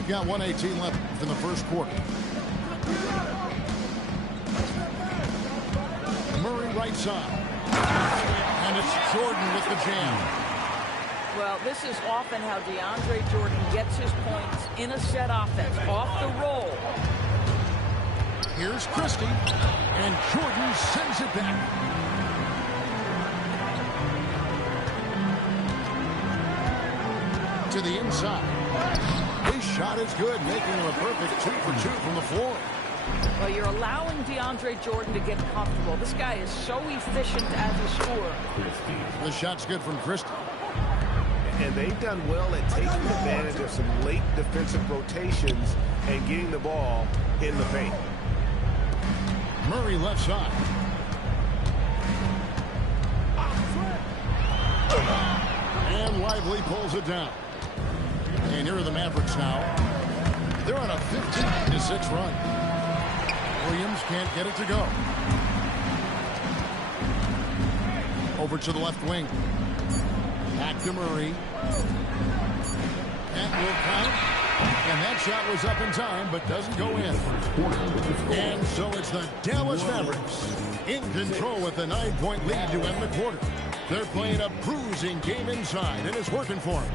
We've got 1:18 left in the first quarter. Murray right side. And it's Jordan with the jam. Well, this is often how DeAndre Jordan gets his points in a set offense, off the roll. Here's Christie, and Jordan sends it back. To the inside. His shot is good, making him a perfect 2 for 2 from the floor. Well, you're allowing DeAndre Jordan to get comfortable. This guy is so efficient as a scorer. The shot's good from Christie. And they've done well at taking advantage of some late defensive rotations and getting the ball in the paint. Murray left side. And Lively pulls it down. And here are the Mavericks now. They're on a 15-6 run. Williams can't get it to go. Over to the left wing. Back to Murray. That will count. And that shot was up in time, but doesn't go in. And so it's the Dallas Mavericks in control with the 9-point lead to end the quarter. They're playing a bruising game inside, and it's working for them.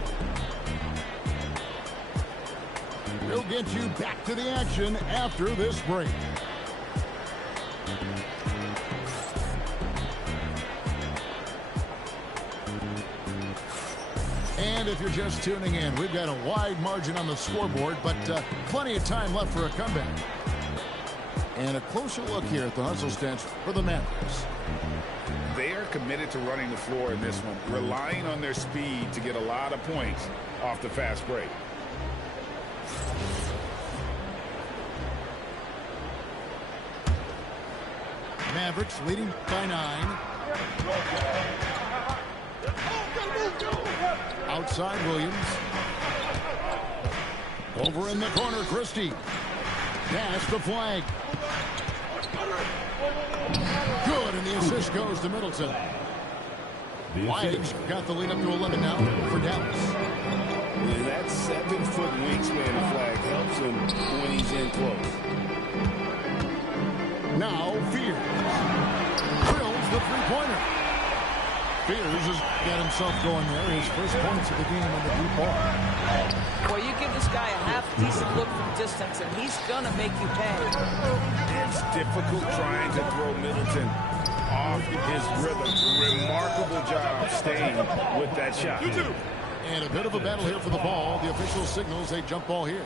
We'll get you back to the action after this break. And if you're just tuning in, we've got a wide margin on the scoreboard, but plenty of time left for a comeback. And a closer look here at the hustle stats for the Mavericks. They are committed to running the floor in this one, relying on their speed to get a lot of points off the fast break. Mavericks leading by 9. Outside Williams. Over in the corner, Christie. Pass the flag. Good, and the assist goes to Middleton. White's got the lead up to 11 now for Dallas. And that 7-foot wingspan flag helps him when he's in close. Now Fears. Drills the three-pointer. Fears has got himself going there. His first points of the game on the deep ball. Well, you give this guy a half-decent look from distance, and he's going to make you pay. It's difficult trying to throw Middleton off his rhythm. Remarkable job staying with that shot. And a bit of a battle here for the ball. The official signals a jump ball here.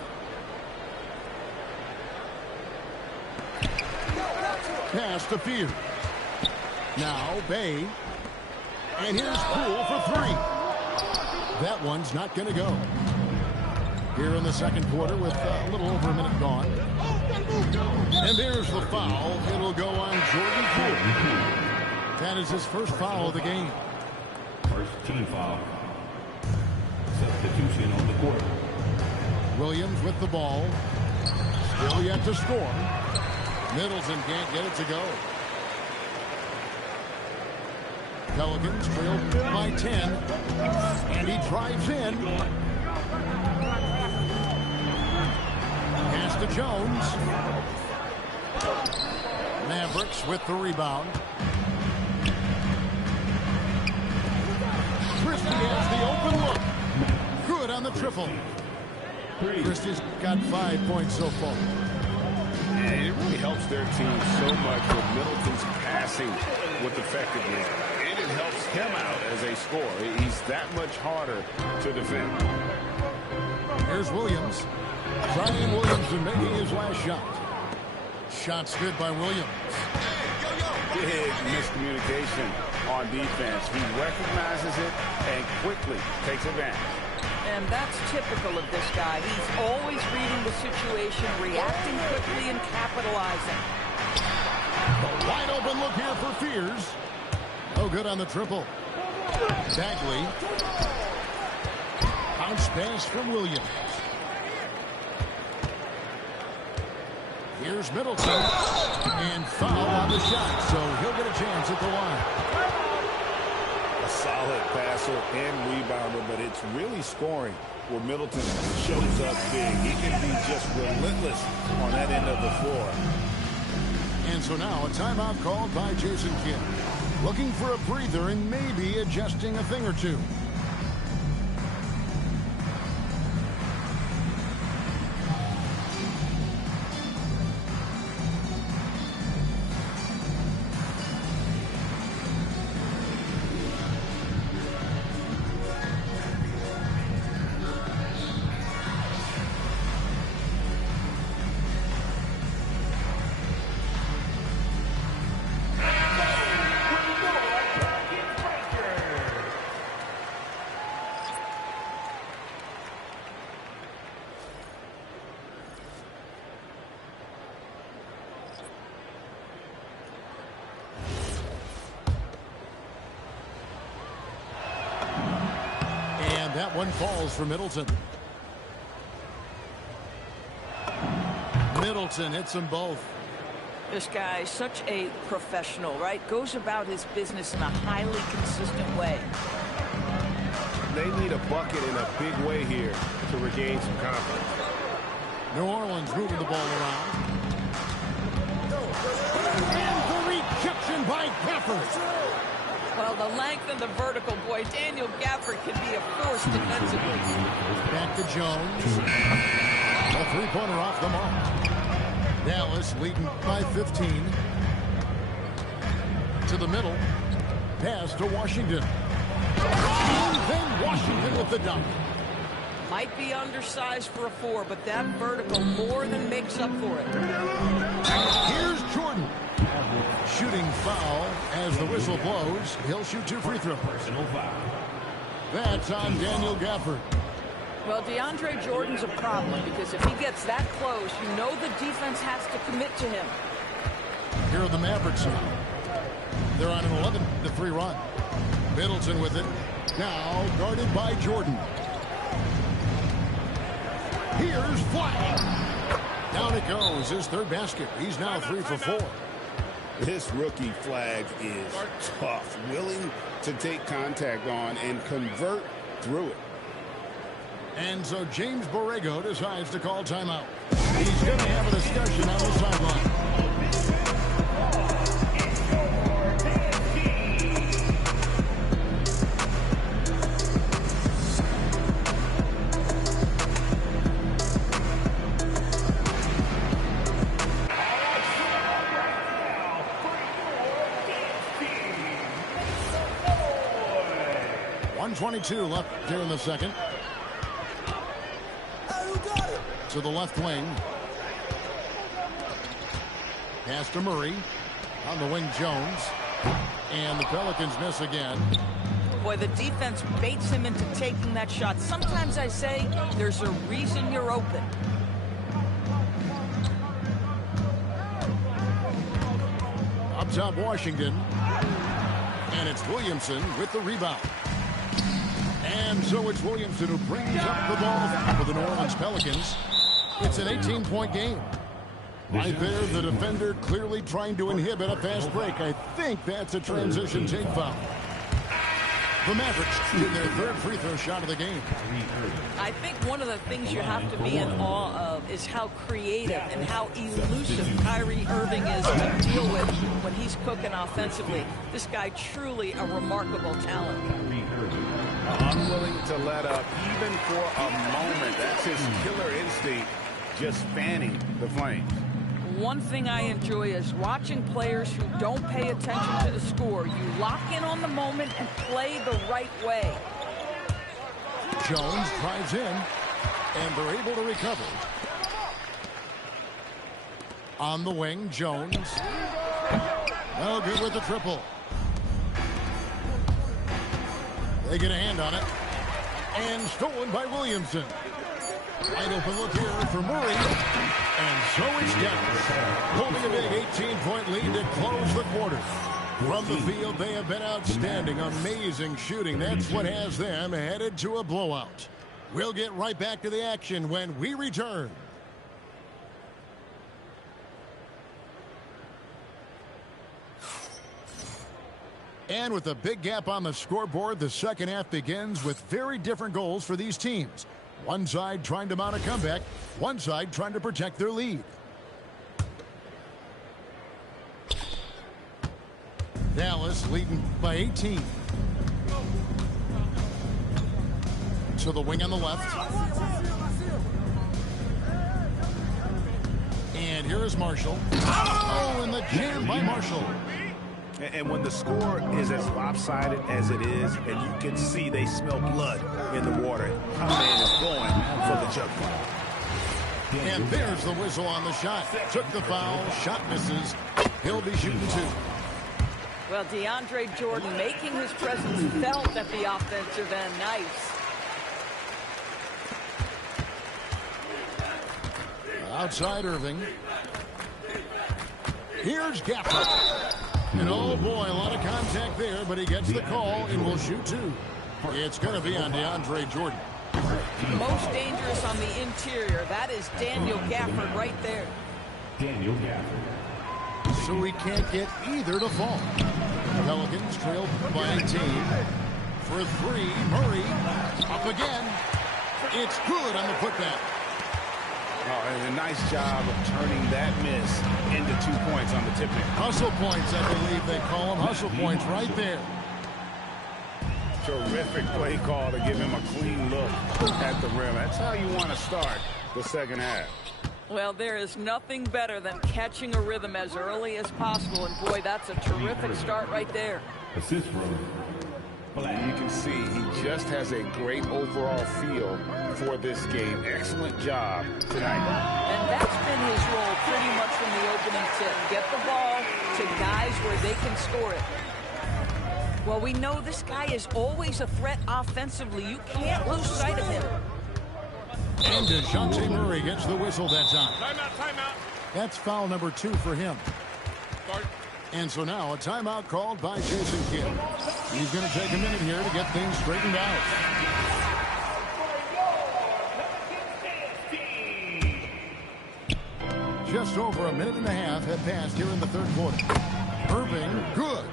Pass to Fears. Now Bay. And here's Poole for 3. That one's not going to go. Here in the second quarter with a little over a minute gone. And there's the foul. It'll go on Jordan Poole. That is his first foul of the game. First team foul. Substitution on the court. Williams with the ball. Still yet to score. Middleton can't get it to go. Pelicans trail by 10. And he drives in. Pass to Jones. Mavericks with the rebound. Christie has the open look. Good on the triple. Christie's got 5 points so far. And it really helps their team so much with Middleton's passing with effectiveness. And it helps him out as a scorer. He's that much harder to defend. Here's Williams. Zion Williamson making his last shot. Shot's good by Williams. Big miscommunication on defense. He recognizes it and quickly takes advantage. And that's typical of this guy. He's always reading the situation, reacting quickly, and capitalizing. A wide open look here for Fears. Oh, good on the triple. Bagley. Bounce pass from Williams. Here's Middleton. And foul on the shot, so he'll get a chance at the line. A solid passer and rebounder, but it's really scoring where Middleton shows up big. He can be just relentless on that end of the floor. And so now a timeout called by Jason Kidd. Looking for a breather and maybe adjusting a thing or two. That one falls for Middleton. Middleton hits them both. This guy is such a professional, right? Goes about his business in a highly consistent way. They need a bucket in a big way here to regain some confidence. New Orleans moving the ball around. And the rejection by Gafford. Well, the length and the vertical, boy, Daniel Gafford can be a force defensively. Back to Jones. A three-pointer off the mark. Dallas leading by 15. To the middle. Pass to Washington. And then Washington with the dunk. Might be undersized for a 4, but that vertical more than makes up for it. Here's Jordan. Shooting foul as the whistle blows. He'll shoot 2 free throws. That's on Daniel Gafford. Well, DeAndre Jordan's a problem because if he gets that close, you know the defense has to commit to him. Here are the Mavericks now. They're on an 11-3 run. Middleton with it. Now guarded by Jordan. Here's Flag. Down it goes. His third basket. He's now 3 for 4. This rookie Flag is tough, willing to take contact on and convert through it. And so James Borrego decides to call timeout. He's going to have a discussion on the sideline. 1:22 left here in the second. To the left wing. Pass to Murray. On the wing, Jones. And the Pelicans miss again. Boy, the defense baits him into taking that shot. Sometimes I say there's a reason you're open. Up top, Washington. And it's Williamson with the rebound. And so it's Williamson who brings up the ball for the New Orleans Pelicans. It's an 18-point game. Right there, the defender clearly trying to inhibit a fast break. I think that's a transition take foul. The Mavericks in their third free throw shot of the game. I think one of the things you have to be in awe of is how creative and how elusive Kyrie Irving is to deal with when he's cooking offensively. This guy truly a remarkable talent. Unwilling to let up even for a moment. That's his killer instinct, just fanning the flames. One thing I enjoy is watching players who don't pay attention to the score. You lock in on the moment and play the right way. Jones drives in, and they're able to recover. On the wing, Jones. No good with the triple. They get a hand on it. And stolen by Williamson. Wide open look here for Murray. And so it's Dallas, holding a big 18-point lead to close the quarter. From the field, they have been outstanding. Amazing shooting. That's what has them headed to a blowout. We'll get right back to the action when we return. And with a big gap on the scoreboard, the second half begins with very different goals for these teams. One side trying to mount a comeback, one side trying to protect their lead. Dallas leading by 18. To the wing on the left. And here is Marshall. Oh, and the jam by Marshall. And when the score is as lopsided as it is, and you can see they smell blood in the water, our man is going for the jugular. And there's the whistle on the shot. Took the foul. Shot misses. He'll be shooting two. Well, DeAndre Jordan making his presence felt at the offensive end. Nice. Outside Irving. Here's Gafford. And oh boy, a lot of contact there, but he gets the call and will shoot two. It's going to be on DeAndre Jordan. Most dangerous on the interior. That is Daniel Gafford right there. Daniel Gafford. So we can't get either to fall. Pelicans trail by 18. For three, Murray up again. It's good on the putback. Oh, and a nice job of turning that miss into 2 points on the tip in. Hustle points, I believe they call them. Hustle points right there. Terrific play call to give him a clean look at the rim. That's how you want to start the second half. Well, there is nothing better than catching a rhythm as early as possible. And boy, that's a terrific start right there. Assist row. You can see he just has a great overall feel for this game. Excellent job tonight. And that's been his role pretty much from the opening tip. Get the ball to guys where they can score it. Well, we know this guy is always a threat offensively. You can't lose sight of him. And DeJounte Murray gets the whistle that time. Timeout. That's foul number 2 for him. Start. And so now a timeout called by Jason Kidd. He's going to take a minute here to get things straightened out. Just over a minute and a half have passed here in the third quarter. Irving, good.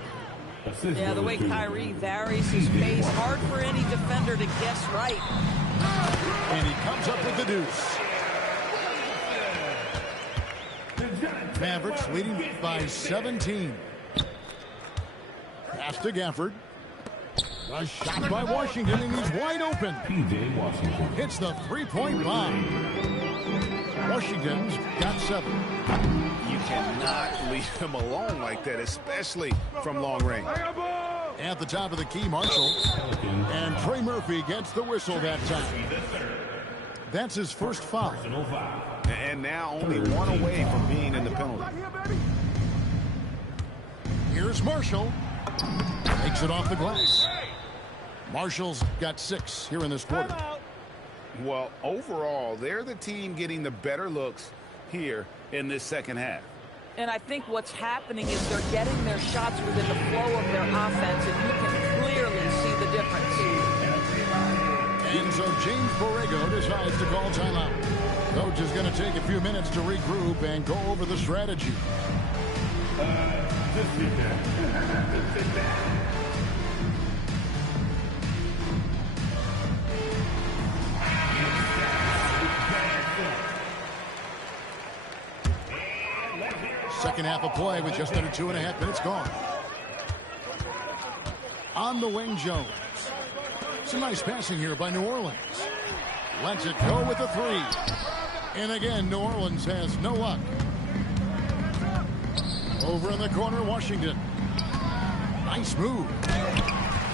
Yeah, the way Kyrie varies his pace, hard for any defender to guess right. And he comes up with the deuce. Mavericks leading by 17. Pass to Gafford. A shot by Washington, and he's wide open. P.J. Washington. Hits the three-point bomb. Washington's got 7. You cannot leave him alone like that, especially from long range. At the top of the key, Marshall. And Trey Murphy gets the whistle that time. That's his first foul. And now only one away from being in the penalty. Here's Marshall. Takes it off the glass. Marshall's got 6 here in this quarter. Well, overall, they're the team getting the better looks here in this second half. And I think what's happening is they're getting their shots within the flow of their offense, and you can clearly see the difference. And so James Borrego decides to call timeout. Coach is going to take a few minutes to regroup and go over the strategy. Second half of play with just under 2.5 minutes gone. On the wing, Jones. Some nice passing here by New Orleans. Lets it go with a 3. And again, New Orleans has no luck. Over in the corner, Washington. Nice move.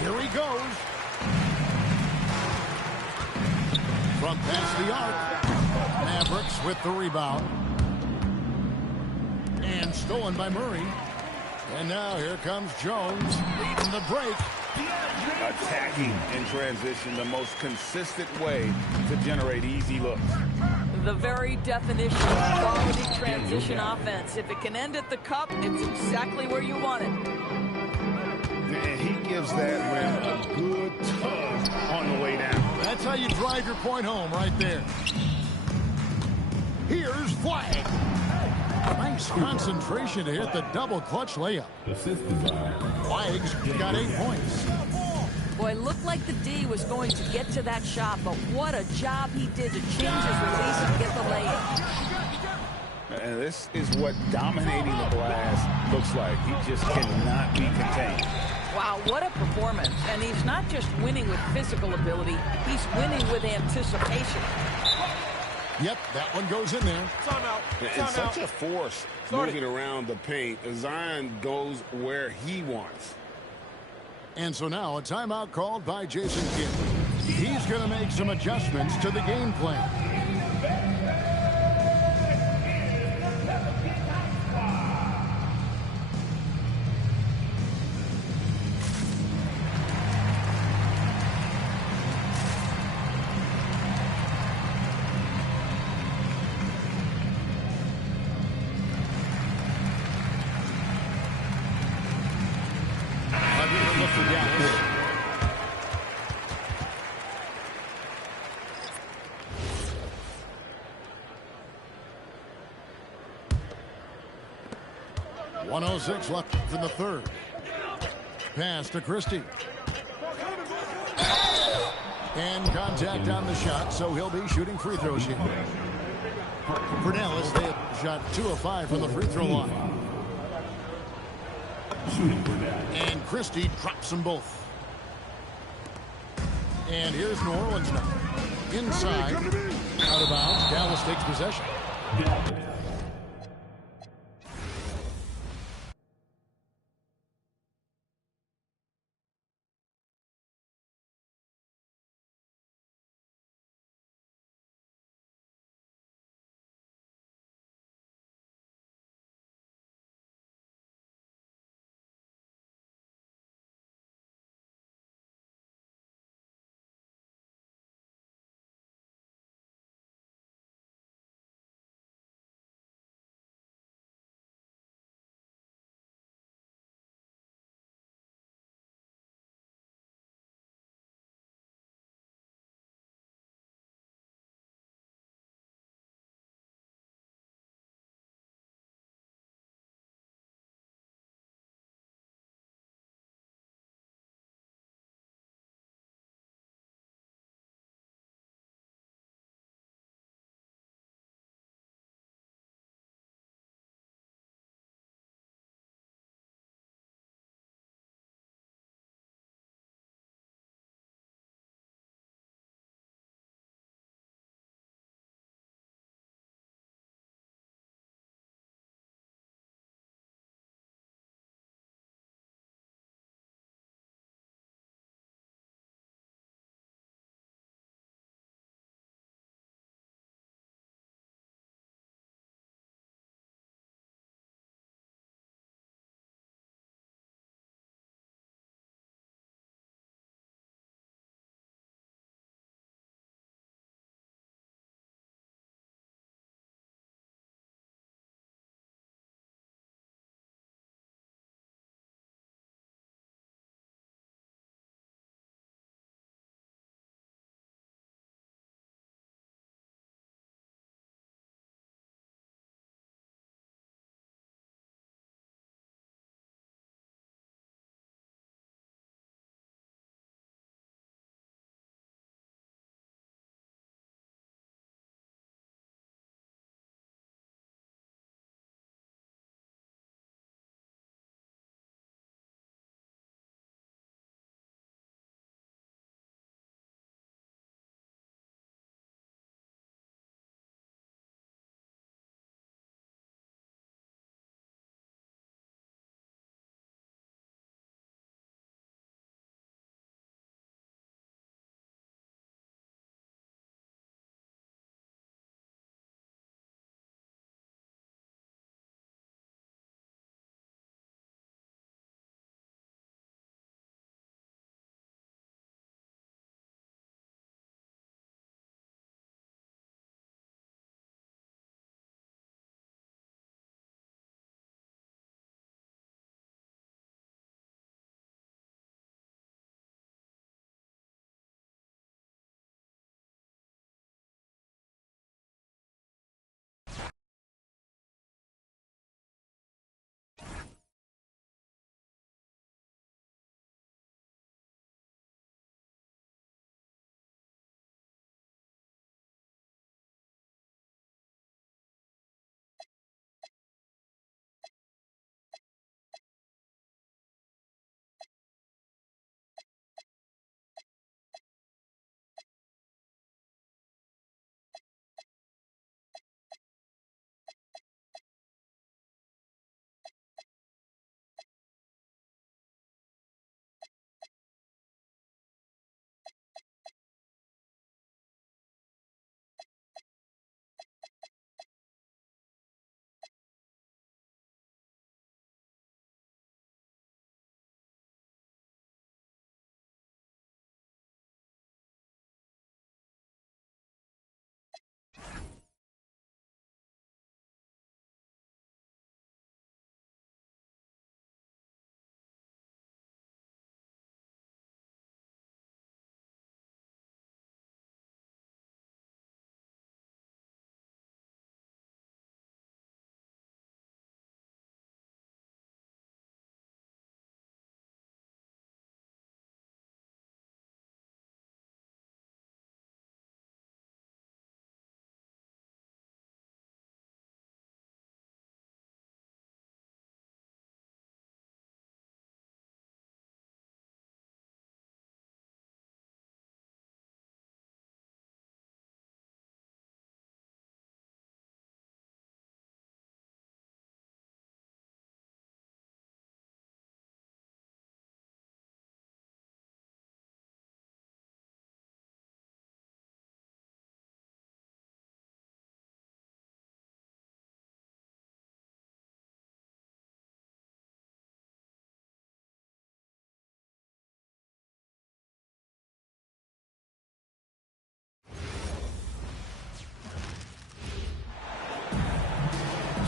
Here he goes. From past the arc. Mavericks with the rebound. And stolen by Murray. And now here comes Jones leading the break. Attacking in transition, the most consistent way to generate easy looks. The very definition of quality transition offense. If it can end at the cup, it's exactly where you want it. And he gives that rim a good tug on the way down. That's how you drive your point home right there. Here's Flag. Nice concentration to hit the double clutch layup. Assist design. Wags got 8 points. Boy, it looked like the D was going to get to that shot, but what a job he did to change his release and get the layup. And this is what dominating the glass looks like. He just cannot be contained. Wow, what a performance. And he's not just winning with physical ability, he's winning with anticipation. Yep, that one goes in there. Timeout. And such a force moving around the paint. Zion goes where he wants. And so now a timeout called by Jason Kidd. He's going to make some adjustments to the game plan. Look for Dallas. .106 left in the third. Pass to Christie. And contact on the shot, so he'll be shooting free throws here. For Dallas, they have shot 2 of 5 from the free throw line. And Christie drops them both. And here's New Orleans now. Inside, out of bounds, Dallas takes possession.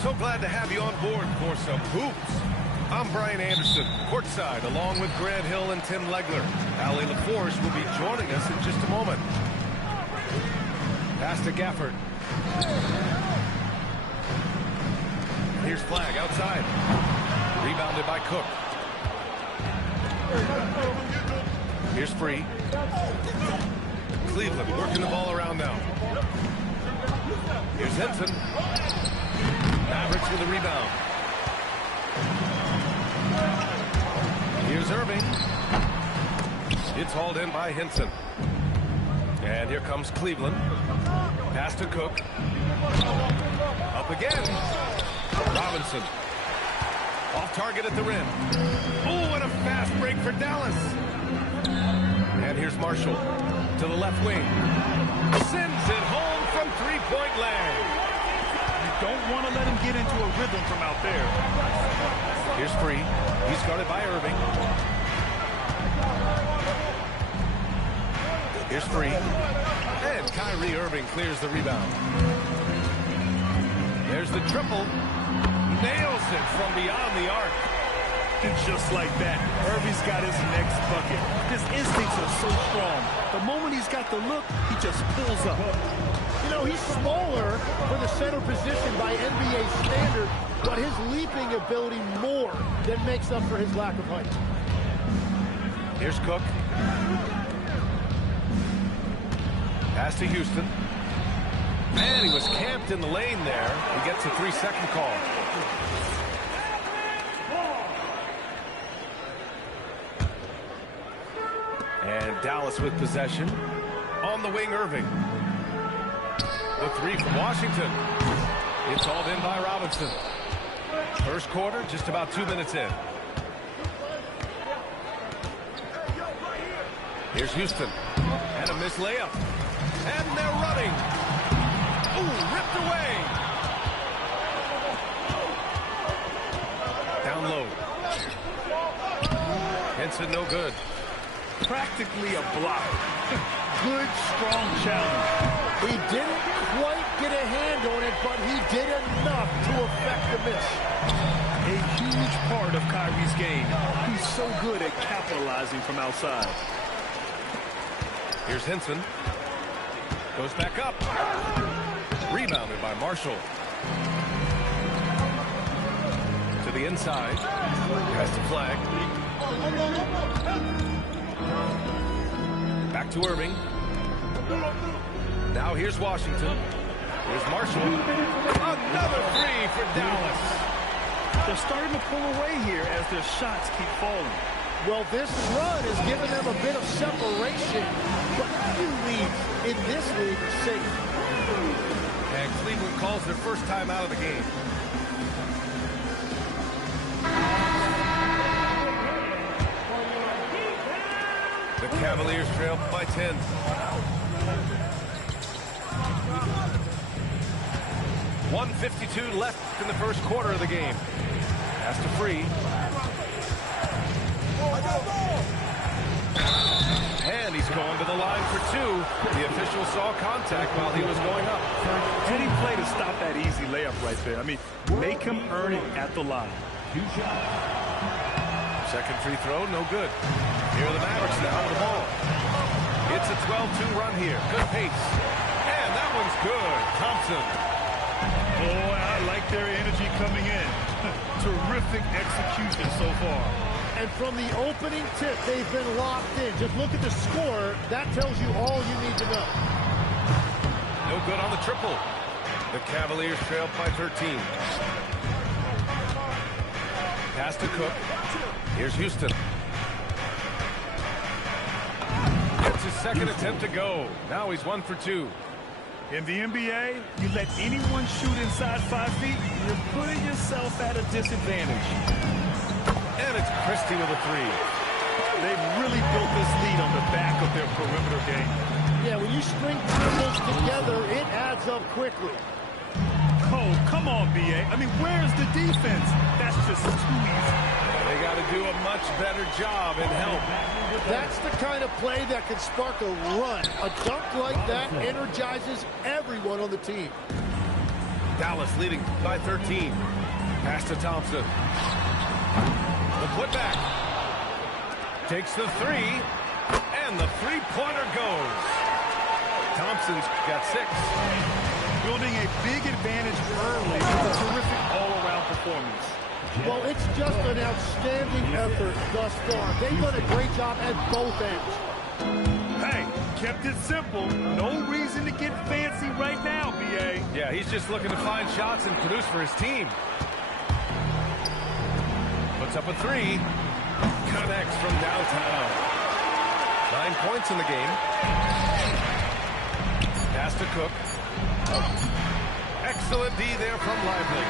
So glad to have you on board for some hoops. I'm Brian Anderson, courtside, along with Grant Hill and Tim Legler. Allie LaForce will be joining us in just a moment. Pass to Gafford. Here's Flag outside. Rebounded by Cook. Here's Free. Cleveland working the ball around now. Here's Henson. Mavericks with a rebound. Here's Irving. It's hauled in by Henson. And here comes Cleveland. Pass to Cook. Up again. Robinson. Off target at the rim. Oh, what a fast break for Dallas. And here's Marshall to the left wing. Sends it home from three-point land. You don't want to let him get into a rhythm from out there. Here's Free. He's guarded by Irving. Here's Free. And Kyrie Irving clears the rebound. There's the triple. Nails it from beyond the arc. And just like that, Irving's got his next bucket. His instincts are so strong. The moment he's got the look, he just pulls up. You know, he's smaller for the center position by NBA standard, but his leaping ability more than makes up for his lack of height. Here's Cook. Pass to Houston. And he was camped in the lane there. He gets a 3-second call. And Dallas with possession. On the wing, Irving. The three from Washington. It's hauled in by Robinson. First quarter, just about 2 minutes in. Here's Houston. And a missed layup. And they're running. Ooh, ripped away. Down low. Henson no good. Practically a block. Good, strong challenge. He didn't quite get a hand on it, but he did enough to affect the miss. A huge part of Kyrie's game. He's so good at capitalizing from outside. Here's Henson. Goes back up. Rebounded by Marshall. To the inside. Pass to Flag. Back to Irving. Now here's Washington. Here's Marshall. Another three for Dallas. They're starting to pull away here as their shots keep falling. Well, this run has given them a bit of separation, but few leads in this league are safe. And Cleveland calls their first time out of the game. The Cavaliers trail by 10. .152 left in the first quarter of the game. Pass to Free. And he's going to the line for two. The official saw contact while he was going up. Any play to stop that easy layup right there. I mean, make him earn it at the line. Second free throw, no good. Here are the Mavericks now with the ball. It's a 12-2 run here. Good pace. And that one's good. Thompson. Boy, I like their energy coming in. Terrific execution so far. And from the opening tip, they've been locked in. Just look at the score. That tells you all you need to know. No good on the triple. The Cavaliers trail by 13. Pass to Cook. Here's Houston. It's his second attempt to go. Now he's 1 for 2. In the NBA, you let anyone shoot inside 5 feet, you're putting yourself at a disadvantage. And it's Christie with a three. They've really built this lead on the back of their perimeter game. Yeah, when you string triples together, it adds up quickly. Oh, come on, B.A. I mean, where's the defense? That's just too easy. They got to do a much better job and help. That's the kind of play that can spark a run. A dunk like that energizes everyone on the team. Dallas leading by 13. Pass to Thompson. The putback. Takes the three. And the three-pointer goes. Thompson's got 6. Building a big advantage early with a terrific all-around performance. Well, it's just an outstanding effort thus far. They've done a great job at both ends. Hey, kept it simple. No reason to get fancy right now, B.A. Yeah, he's just looking to find shots and produce for his team. Puts up a 3. Connects from downtown. 9 points in the game. Pass to Cook. Excellent D there from Lively.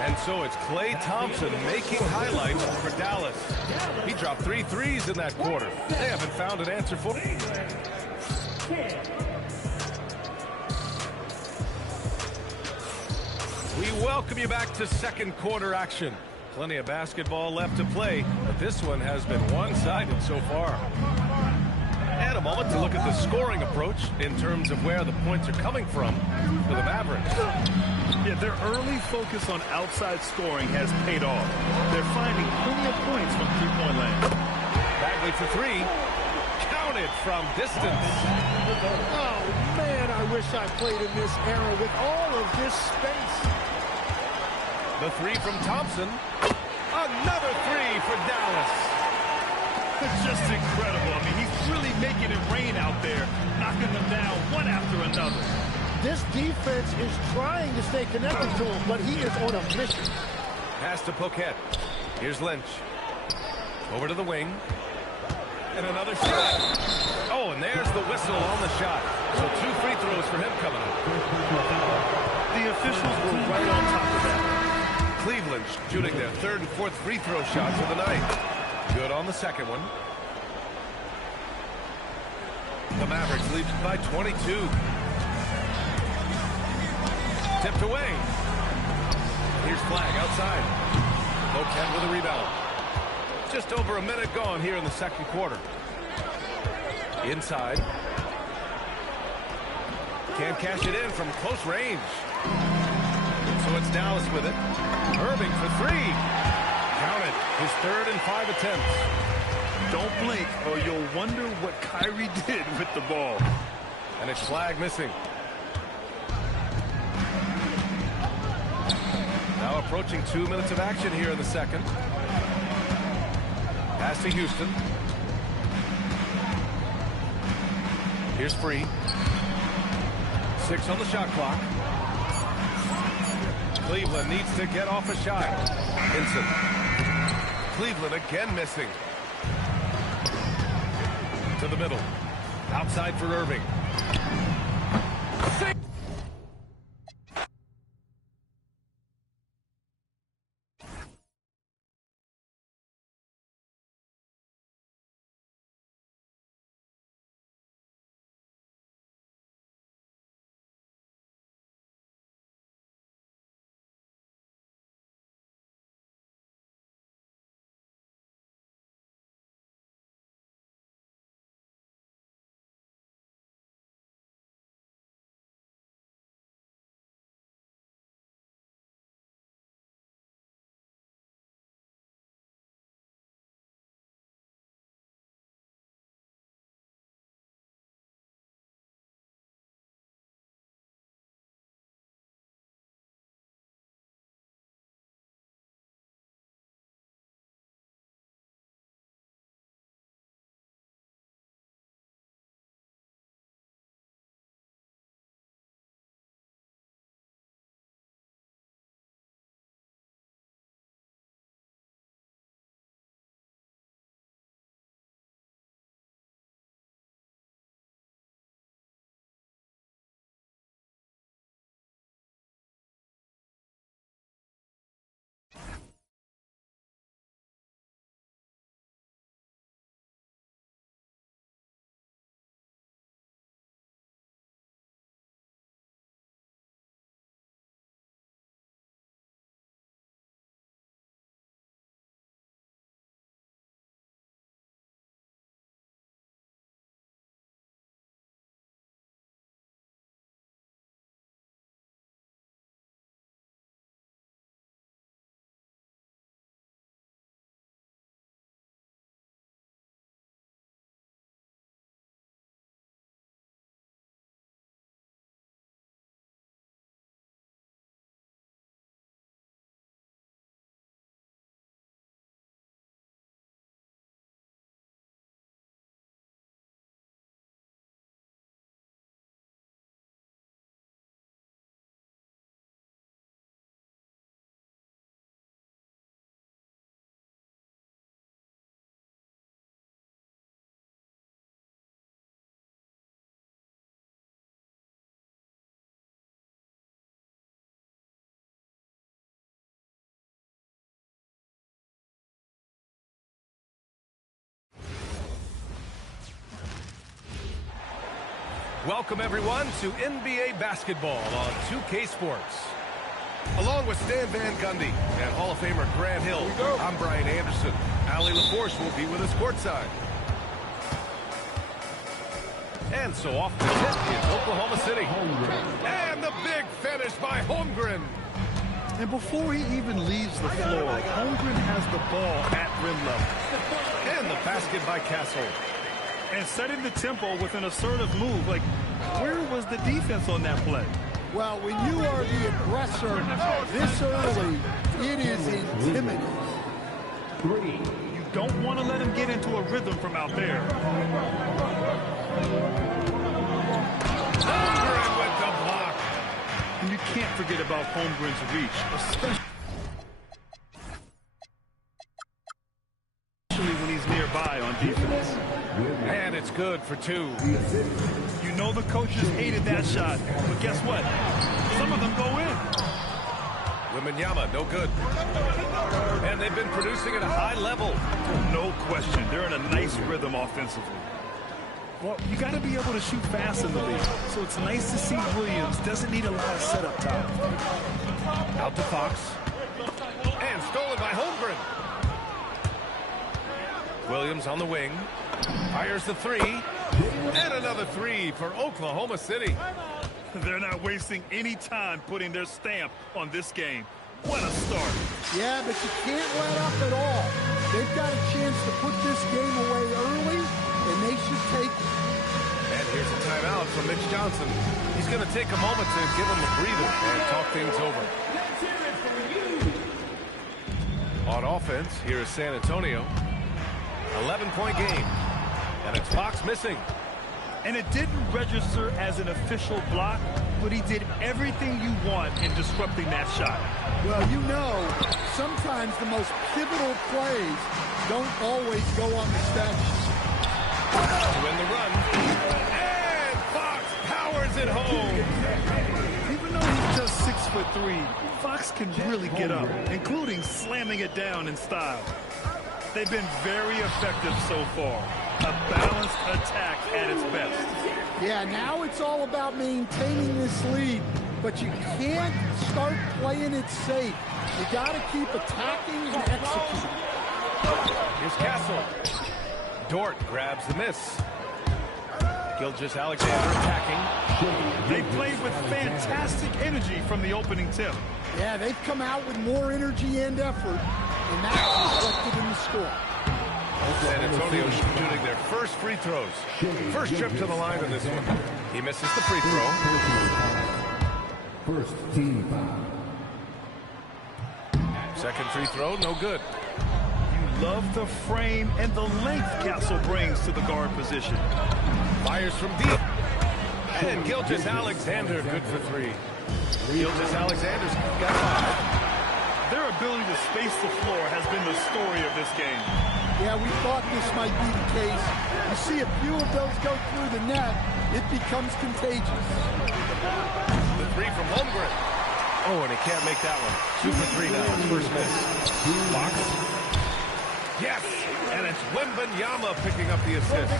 And so it's Klay Thompson making highlights for Dallas. He dropped 3 threes in that quarter. They haven't found an answer for it. We welcome you back to second quarter action. Plenty of basketball left to play, but this one has been one-sided so far. And a moment to look at the scoring approach in terms of where the points are coming from for the Mavericks. Yeah, their early focus on outside scoring has paid off. They're finding plenty of points from three-point land. Bagley for 3. Counted from distance. Oh, man, I wish I played in this era with all of this space. The 3 from Thompson. Another 3 for Dallas. It's just incredible. I mean, he's really making it rain out there, knocking them down one after another. This defense is trying to stay connected to him, but he is on a mission. Pass to Poquet. Here's Lynch. Over to the wing. And another shot. Oh, and there's the whistle on the shot. So 2 free throws for him coming up. The officials were right on top of that. Cleveland shooting their 3rd and 4th free throw shots of the night. Good on the second one. The Mavericks lead by 22. Tipped away. Here's Flag outside. Poquet with a rebound. Just over a minute gone here in the second quarter. Inside. Can't cash it in from close range. So it's Dallas with it. Irving for 3. Count it. His 3rd and 5 attempts. Don't blink or you'll wonder what Kyrie did with the ball. And it's Flag missing. Now approaching 2 minutes of action here in the second. Pass to Houston. Here's Free. 6 on the shot clock. Cleveland needs to get off a shot. Vincent. Cleveland again missing. To the middle. Outside for Irving. Welcome, everyone, to NBA basketball on 2K Sports. Along with Stan Van Gundy and Hall of Famer Grant Hill, I'm Brian Anderson. Allie LaForce will be with us courtside. And so off the tip is Oklahoma City. And the big finish by Holmgren. And before he even leaves the floor, Holmgren has the ball at rim level. And the basket by Castle. And setting the tempo with an assertive move. Like, where was the defense on that play? Well, when you are the aggressor this early, it is intimidating. You don't want to let him get into a rhythm from out there. Holmgren with the block. And you can't forget about Holmgren's reach, especially when he's nearby on defense. And it's good for two. You know the coaches hated that shot, but guess what? Some of them go in. Wembanyama, no good. And they've been producing at a high level. No question. They're in a nice rhythm offensively. Well, you got to be able to shoot fast in the league. So it's nice to see Williams doesn't need a lot of setup time. Out to Fox. And stolen by Holmgren. Williams on the wing. Fires the three. And another three for Oklahoma City. They're not wasting any time putting their stamp on this game. What a start. Yeah, but you can't let up at all. They've got a chance to put this game away early, and they should take it. And here's a timeout from Mitch Johnson. He's going to take a moment to give him a breather and talk things over. On offense, here is San Antonio. 11-point game. And it's Fox missing. And it didn't register as an official block, but he did everything you want in disrupting that shot. Well, you know, sometimes the most pivotal plays don't always go on the stat sheet. To win the run. And Fox powers it home. Even though he's just 6'3", Fox can really get up, including slamming it down in style. They've been very effective so far. A balanced attack at its best. Yeah, now it's all about maintaining this lead, but you can't start playing it safe. You got to keep attacking and executing. Here's Castle. Dort grabs the miss. Gilgeous-Alexander attacking. They played with fantastic energy from the opening tip. Yeah, they've come out with more energy and effort, and that's reflected in the score. San Antonio shooting their first free throws. First trip to the line in this one. He misses the free throw. First team foul. Second free throw, no good. You love the frame and the length Castle brings to the guard position. Fires from deep. And Gilgeous-Alexander, good for three. Gilgeous-Alexander's got five. Their ability to space the floor has been the story of this game. Yeah, we thought this might be the case. You see a few of those go through the net, it becomes contagious. The three from Holmgren. Oh, and he can't make that one. 2 for 3 now. First miss. Fox. Yes! And it's Wembanyama picking up the assist.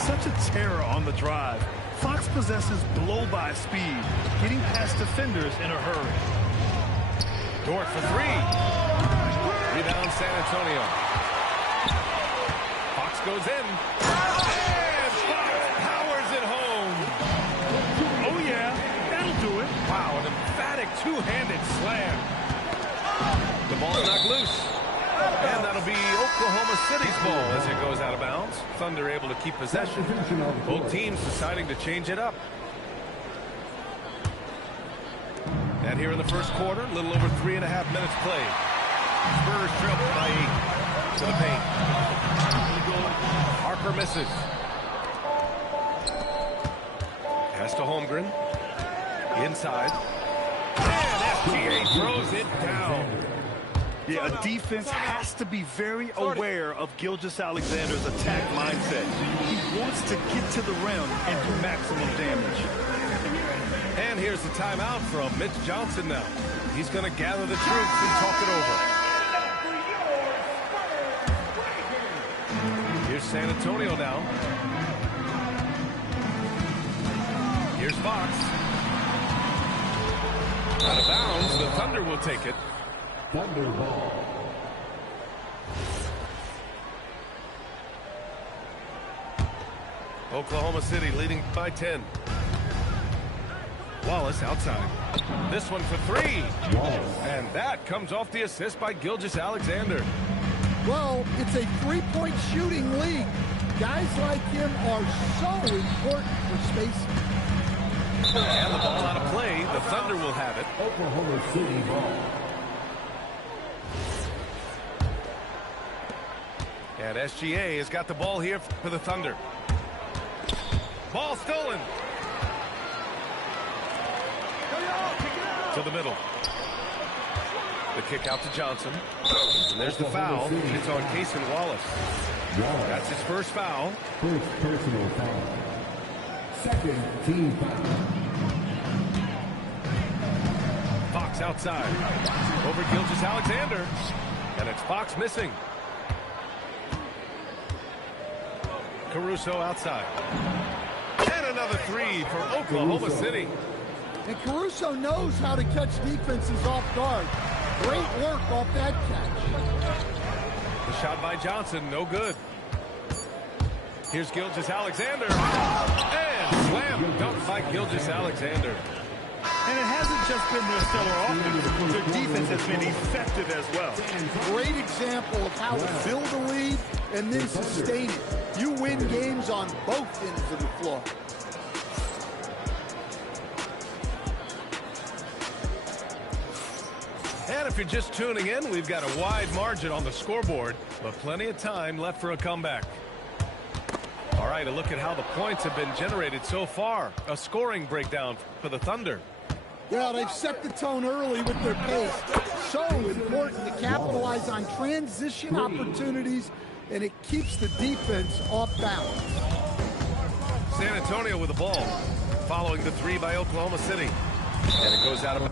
Such a terror on the drive. Fox possesses blow-by speed, getting past defenders in a hurry. Dort for three. Rebound San Antonio. Fox goes in. And Fox powers it home. Oh, yeah. That'll do it. Wow, an emphatic two-handed slam. The ball's knocked loose. And that'll be Oklahoma City's ball as it goes out of bounds. Thunder able to keep possession. Both teams deciding to change it up. And here in the first quarter, a little over 3.5 minutes played. Spurs trailed by 8 to the paint. Harper misses. Pass to Holmgren. Inside. And SGA throws it down. Yeah, a defense has to be very aware of Gilgeous-Alexander's attack mindset. He wants to get to the rim and do maximum damage. And here's the timeout from Mitch Johnson now. He's going to gather the troops and talk it over. Here's San Antonio now. Fox. Out of bounds. The Thunder will take it. Thunder ball. Oklahoma City leading by 10. Wallace outside. This one for three. And that comes off the assist by Gilgeous-Alexander. Well, it's a three-point shooting league. Guys like him are so important for spacing. And the ball out of play. The Thunder will have it. Oklahoma City ball. And SGA has got the ball here for the Thunder. Ball stolen. To the middle. The kick out to Johnson. And there's the foul. It's on Cason Wallace. That's his first foul. First personal foul. Second team foul. Fox outside. Over Gilgeous-Alexander. And it's Fox missing. Caruso outside. And another three for Oklahoma City. And Caruso knows how to catch defenses off guard. Great work off that catch. The shot by Johnson, no good. Here's Gilgeous-Alexander. And slam dunked by Gilgeous-Alexander. And it hasn't just been their stellar offense. Their defense has been effective as well. Great example of how to build a lead and then sustain it. You win games on both ends of the floor. And if you're just tuning in, we've got a wide margin on the scoreboard, but plenty of time left for a comeback. All right, a look at how the points have been generated so far. A scoring breakdown for the Thunder. Yeah, they've set the tone early with their pace. So important to capitalize on transition opportunities, and it keeps the defense off balance. San Antonio with the ball, following the three by Oklahoma City. And it goes out of...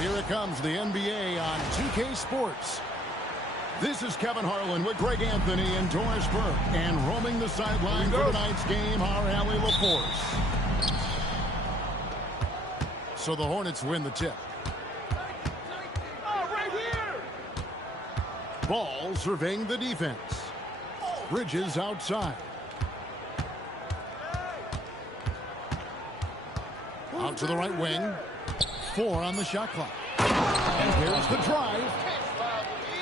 Here it comes, the NBA on 2K Sports. This is Kevin Harlan with Greg Anthony and Doris Burke. And roaming the sideline for tonight's game, our Allie LaForce. So the Hornets win the tip. Ball surveying the defense. Bridges outside. Out to the right wing. 4 on the shot clock. And here's the drive.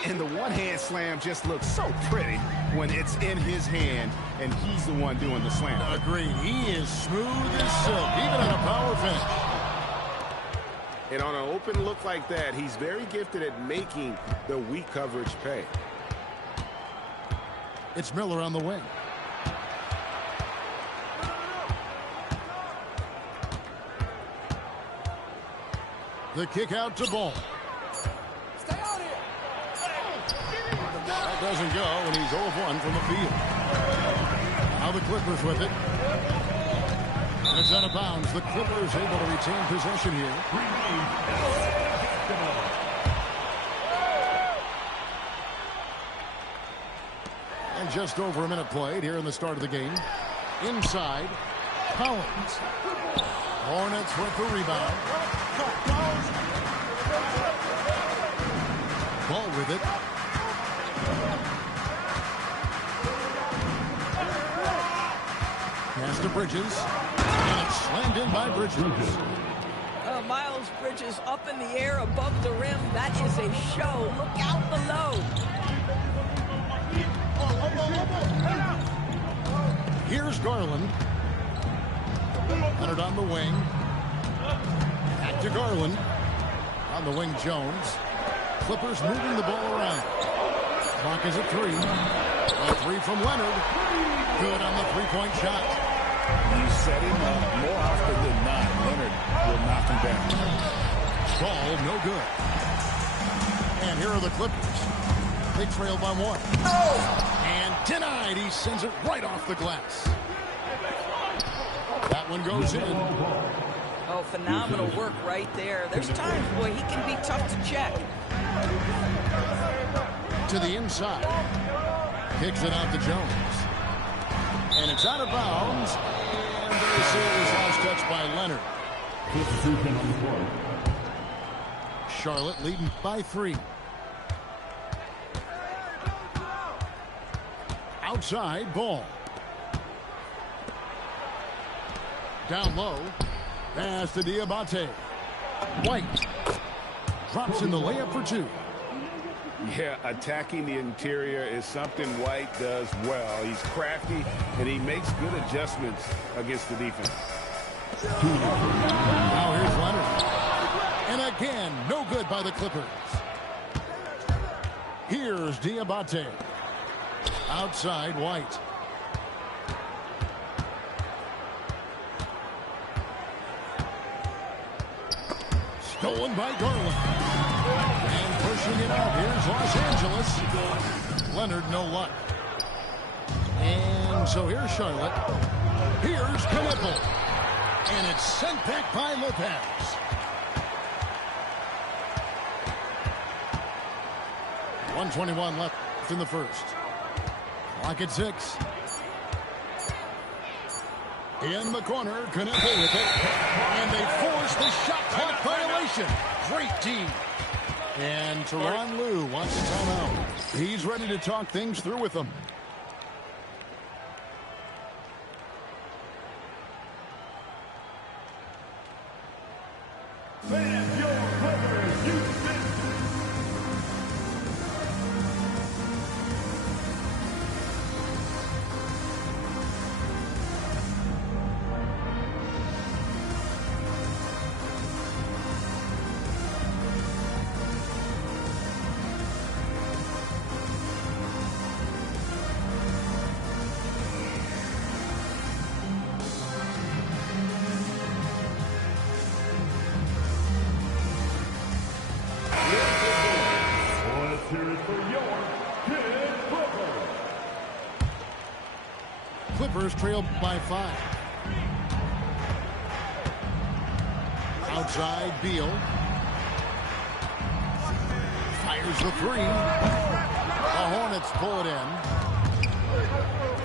And the one-hand slam just looks so pretty when it's in his hand and he's the one doing the slam. Agreed. He is smooth as silk, even at a power finish. And on an open look like that, he's very gifted at making the weak coverage pay. It's Miller on the wing. The kick out to Ball. That doesn't go, and he's 0 of 1 from the field. Now the Clippers with it. It's out of bounds. The Clippers able to retain possession here. And just over a minute played here in the start of the game. Inside, Collins. Hornets with the rebound. Ball with it. Pass to Bridges. And it's slammed in by Bridges. Miles Bridges up in the air above the rim. That is a show. Look out below. Here's Garland. Leonard on the wing. Back to Garland. On the wing, Jones. Clippers moving the ball around. Clock is at 3. A 3 from Leonard. Good on the three-point shot. You set him up more often than not. Leonard will knock him down. Ball no good. And here are the Clippers. They trail by 1. And denied. He sends it right off the glass. That one goes in. Oh, phenomenal work right there. There's times, boy, he can be tough to check. To the inside. Kicks it out to Jones. And it's out of bounds. And they say it was last touch by Leonard. Charlotte leading by 3. Outside, Ball. Down low. Pass to Diabate. White. Drops in the layup for 2. Yeah, attacking the interior is something White does well. He's crafty, and he makes good adjustments against the defense. Now here's Leonard. And again, no good by the Clippers. Here's Diabate. Outside, White. Stolen by Garland. And pushing it out. Here's Los Angeles. Leonard, no luck. And so here's Charlotte. Here's Knipple. And it's sent back by Lopez. 1:21 left in the first. Clock at 6. In the corner, Knipple with it. And they force the shot clock violation. Great team. And Tyronn Lue wants a timeout. He's ready to talk things through with them. Clippers trail by 5. Outside, Beal. Fires the 3. The Hornets pull it in.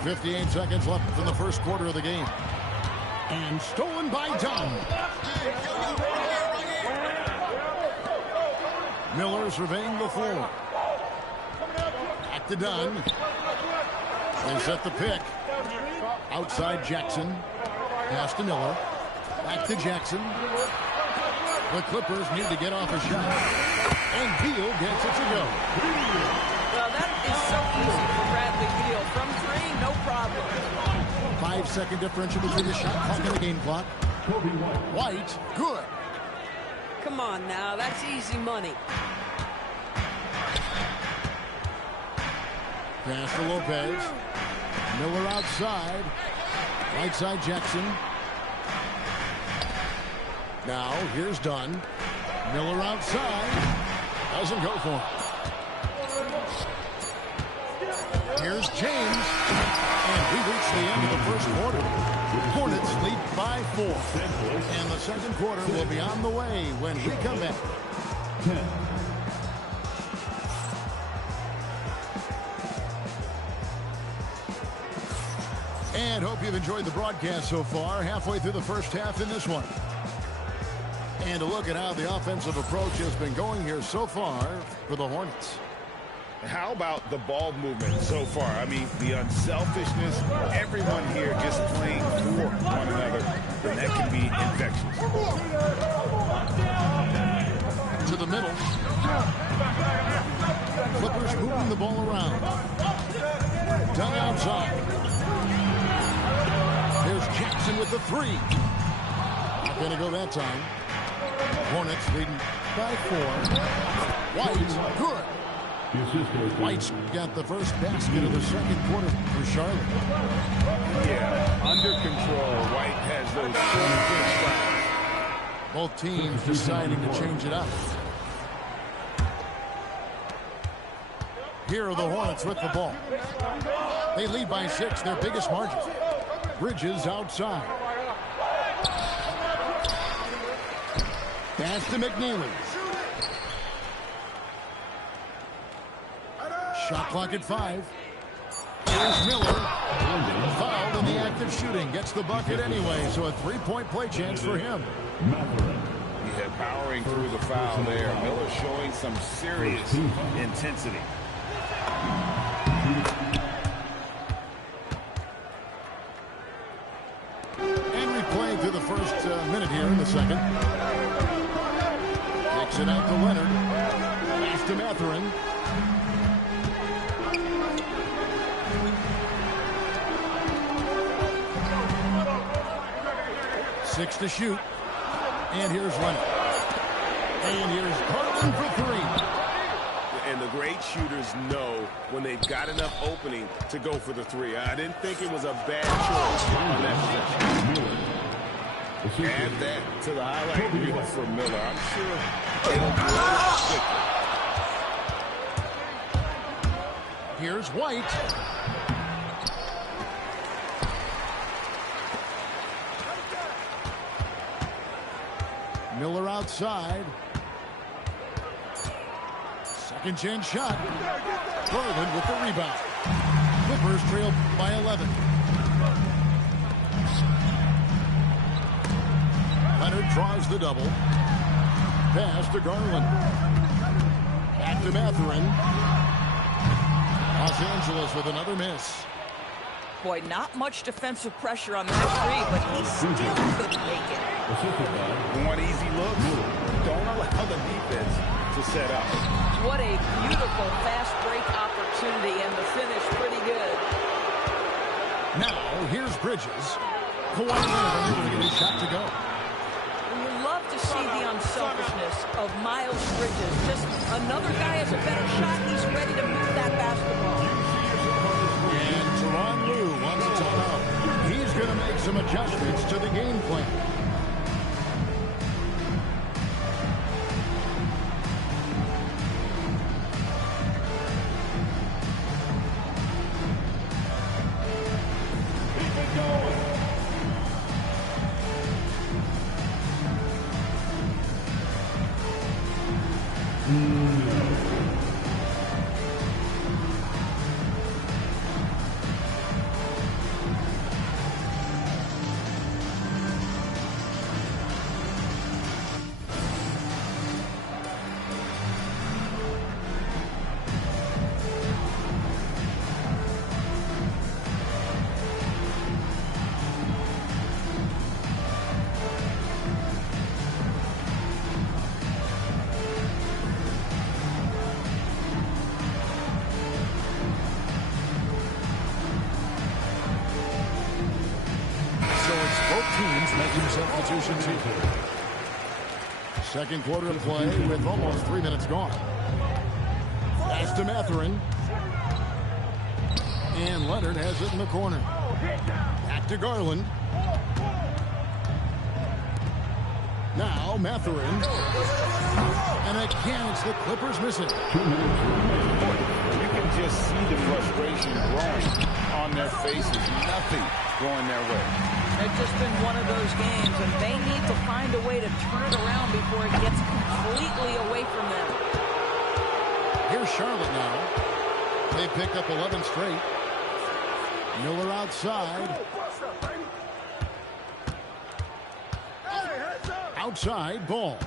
58 seconds left in the first quarter of the game. And stolen by Dunn. Miller surveying the floor. Back to Dunn. They set the pick. Outside Jackson. Pass to Miller. Back to Jackson. The Clippers need to get off a shot. And Beal gets it to go. Well, that is so easy for Bradley Beal. From three, no problem. 5-second differential between the shot clock and the game clock. White, good. Come on now, that's easy money. Pass to Lopez. Miller outside. Right side Jackson. Now here's Dunn. Miller outside. Doesn't go for him. Here's James. And we reach the end of the first quarter. Hornets lead by 4. And the second quarter will be on the way when we come back. And hope you've enjoyed the broadcast so far. Halfway through the first half in this one. And a look at how the offensive approach has been going here so far for the Hornets. How about the ball movement so far? I mean, the unselfishness, everyone here just playing for one another, and that can be infectious. To the middle. Clippers moving the ball around. Done outside. Here's Jackson with the three. Not going to go that time. Hornets leading by 4. White, good. White's got the first basket of the second quarter for Charlotte. Yeah, under control. White has those 4 Both teams deciding to change it up. Here are the Hornets with the ball. They lead by 6, their biggest margin. Bridges outside. Pass to McNeely. Shot clock at 5. Here's Miller. Fouled in the act of shooting. Gets the bucket anyway, so a 3-point play chance for him. He had powering through the foul there. Miller showing some serious intensity. And we play through the first minute here in the second. Takes it out to Leonard. Pass to Mathurin. Six to shoot. And here's Leonard. And here's Harden for 3. And the great shooters know when they've got enough opening to go for the 3. I didn't think it was a bad choice on that possession. Add that to the highlight reel for Miller. I'm sure it'll do it quickly. Here's White. Miller outside. Second chance shot. Garland with the rebound. Clippers trail by 11. Leonard draws the double. Pass to Garland. Back to Mathurin. Los Angeles with another miss. Boy, not much defensive pressure on that three, but he still couldn't make it. One easy look. Don't allow the defense to set up. What a beautiful fast break opportunity, and the finish pretty good. Now, here's Bridges. Kawhi Leonard able to get his shot to go. You love to see the unselfishness of Miles Bridges. Just another guy has a better shot. He's ready to move that basketball. And Teron Lue wants a timeout. He's going to make some adjustments to the game plan. Both teams making substitutions here. Second quarter of play with almost 3 minutes gone. Pass to Mathurin. And Leonard has it in the corner. Back to Garland. Now Mathurin. And again, it's the Clippers missing. You can just see the frustration growing on their faces. Nothing going their way. It's just been one of those games, and they need to find a way to turn it around before it gets completely away from them. Here's Charlotte now. They picked up 11 straight. Miller outside. Outside, ball.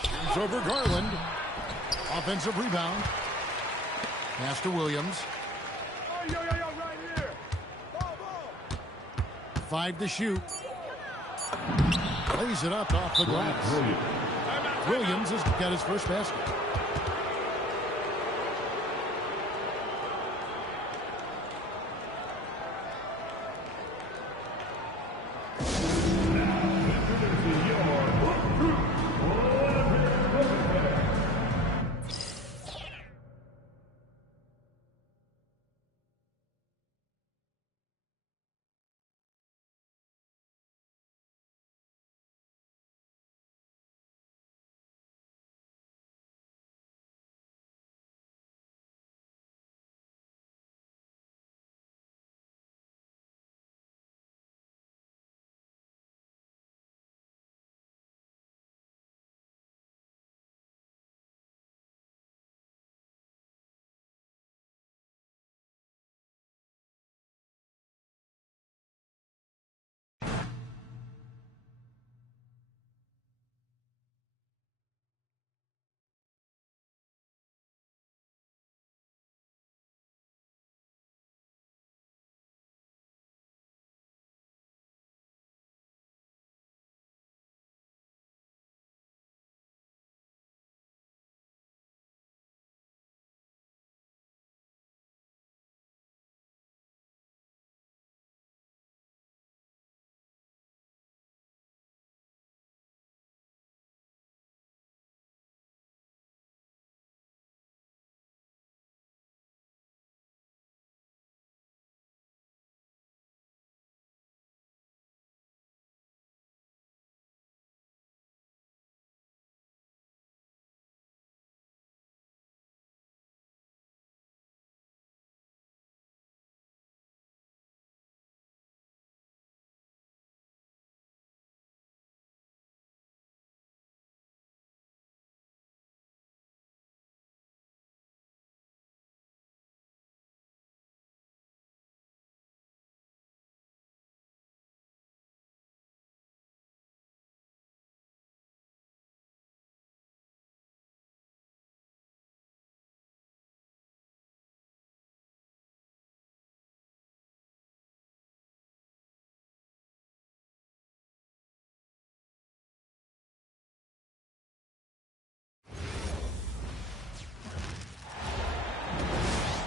Shoots over Garland. Offensive rebound. Pass to Williams. 5 to shoot. Lays it up off the glass. Williams has got his first basket.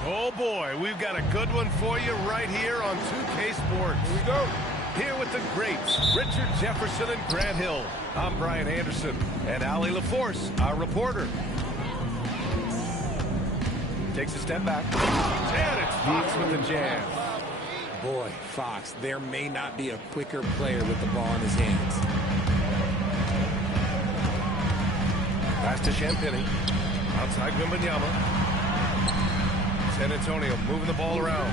Oh boy, we've got a good one for you right here on 2K Sports. Here we go. Here with the greats, Richard Jefferson and Grant Hill. I'm Brian Anderson, and Ali LaForce, our reporter. Takes a step back, and it's Fox with the jam. Boy, Fox, there may not be a quicker player with the ball in his hands. Pass to Champagny. Outside Wembanyama. San Antonio moving the ball around.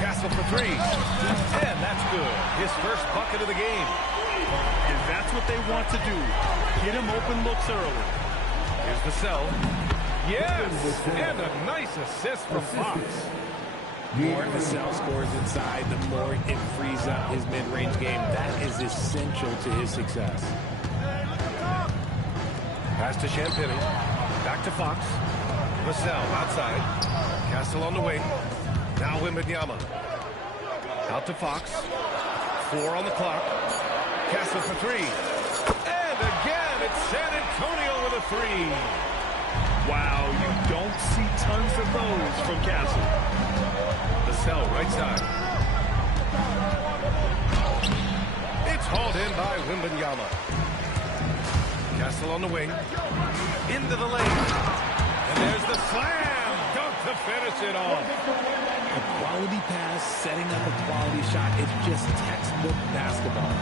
Castle for three. And that's good. His first bucket of the game. And that's what they want to do. Get him open looks early. Here's Vassell. Yes! And a nice assist from Fox. The more Vassell scores inside, the more it frees up his mid-range game. That is essential to his success. Pass to Champagny. Back to Fox. Vassell outside. Castle on the wing. Now Wembanyama. Out to Fox. 4 on the clock. Castle for 3. And again, it's San Antonio with a 3. Wow, you don't see tons of those from Castle. Vassell right side. hauled in by Wembanyama. Castle on the wing. Into the lane. And there's the slam. Dunk to finish it off. A quality pass, setting up a quality shot. It's just textbook basketball.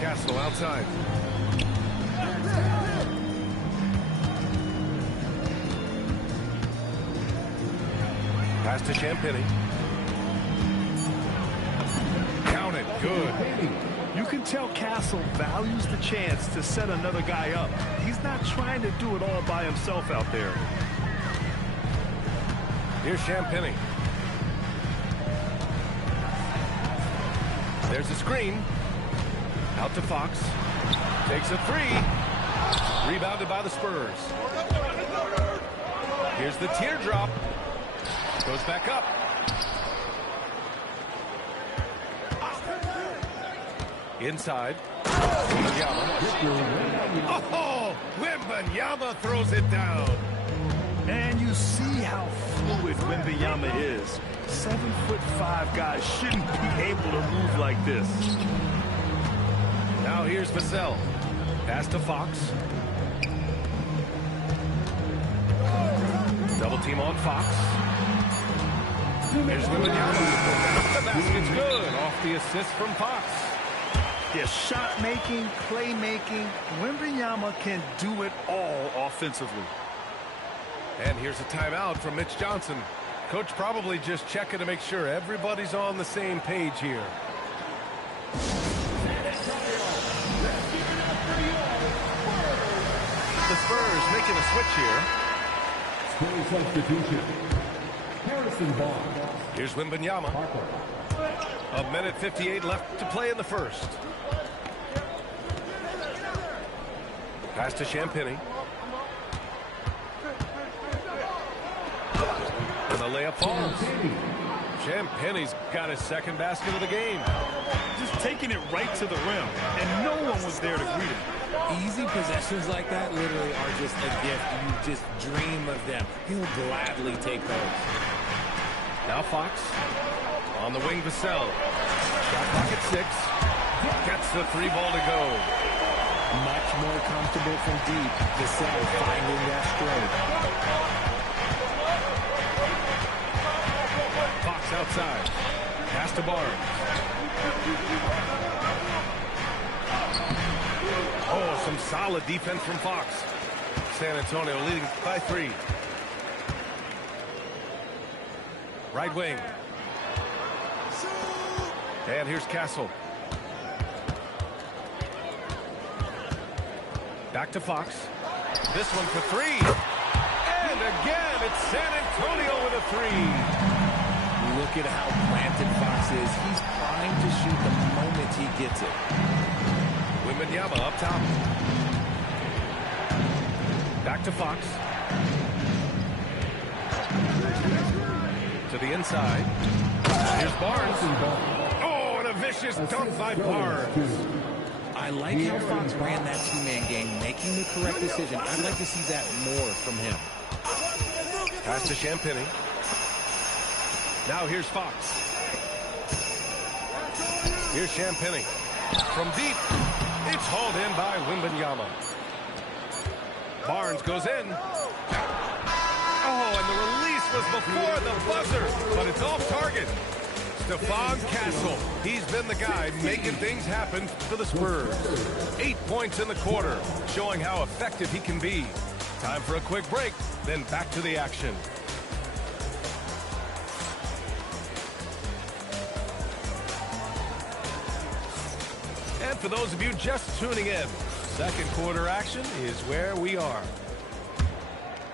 Castle outside. Pass to Champagny. Counted. Good. You can tell Castle values the chance to set another guy up. He's not trying to do it all by himself out there. Here's Champagny. There's a screen. Out to Fox. Takes a three. Rebounded by the Spurs. Here's the teardrop. Goes back up. Inside. Wembanyama. Oh, Wembanyama throws it down. And you see how fluid Wembanyama is. 7'5" guys shouldn't be able to move like this. Now here's Vassell. Pass to Fox. Double team on Fox. Here's Wembanyama. The basket's good. Off the assist from Fox. Yeah, shot making, play making. Wembanyama can do it all offensively. And here's a timeout from Mitch Johnson. Coach probably just checking to make sure everybody's on the same page here. The Spurs making a switch here. Spurs substitution. Harrison Barnes. Here's Wembanyama. A minute 58 left to play in the first. Pass to Champagny. And the layup falls. Champagny's got his second basket of the game. Just taking it right to the rim, and no one was there to greet him. Easy possessions like that literally are just a gift. You just dream of them. He'll gladly take those. Now Fox. On the wing, Vassell. Shot clock at 6. Gets the 3-ball to go. Much more comfortable from deep. Vassell finding that stroke. Fox outside. Pass to Barnes. Oh, some solid defense from Fox. San Antonio leading by 3. Right wing. And here's Castle. Back to Fox. This one for 3. And again, it's San Antonio with a 3. Look at how planted Fox is. He's primed to shoot the moment he gets it. Wembanyama up top. Back to Fox. To the inside. Here's Barnes. Oh, and a vicious dunk by Barnes. I like how Fox ran that two-man game, making the correct decision. I'd like to see that more from him. Pass to Champagny. Now here's Fox. Here's Champagny. From deep, it's hauled in by Wembanyama. Barnes goes in. Oh, and the release was before the buzzer, but it's off target. Stephon Castle, he's been the guy making things happen for the Spurs. 8 points in the quarter, showing how effective he can be. Time for a quick break, then back to the action. And for those of you just tuning in, second quarter action is where we are.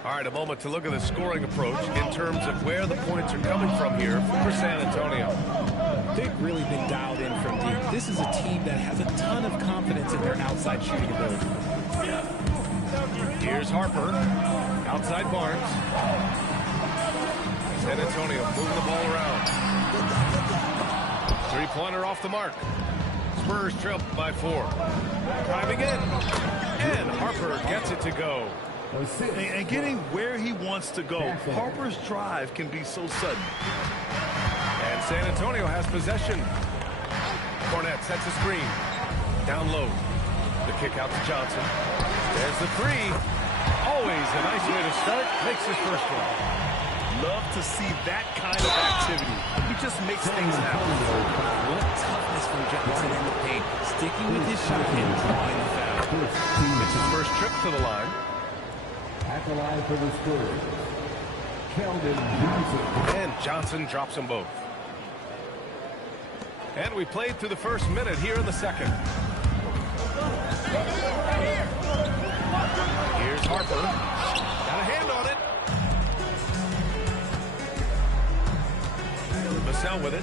All right, a moment to look at the scoring approach in terms of where the points are coming from here for San Antonio. They've really been dialed in from deep. This is a team that has a ton of confidence in their outside shooting ability. Here's Harper. Outside Barnes. San Antonio moving the ball around. Three-pointer off the mark. Spurs trail by 4. Driving in. And Harper gets it to go. And getting where he wants to go. Harper's drive can be so sudden. And San Antonio has possession. Cornette sets a screen. Down low. The kick out to Johnson. There's the three. Always a nice way to start. Makes his first one. Love to see that kind of activity. He just makes things happen. What toughness from Johnson in the paint. Sticking with his shot and drawing the foul. It's his first trip to the line. At the line for the Spurs, Keldon Johnson. And Johnson drops them both. And we played through the first minute here in the second. Here's Harper. Got a hand on it. Vassell with it.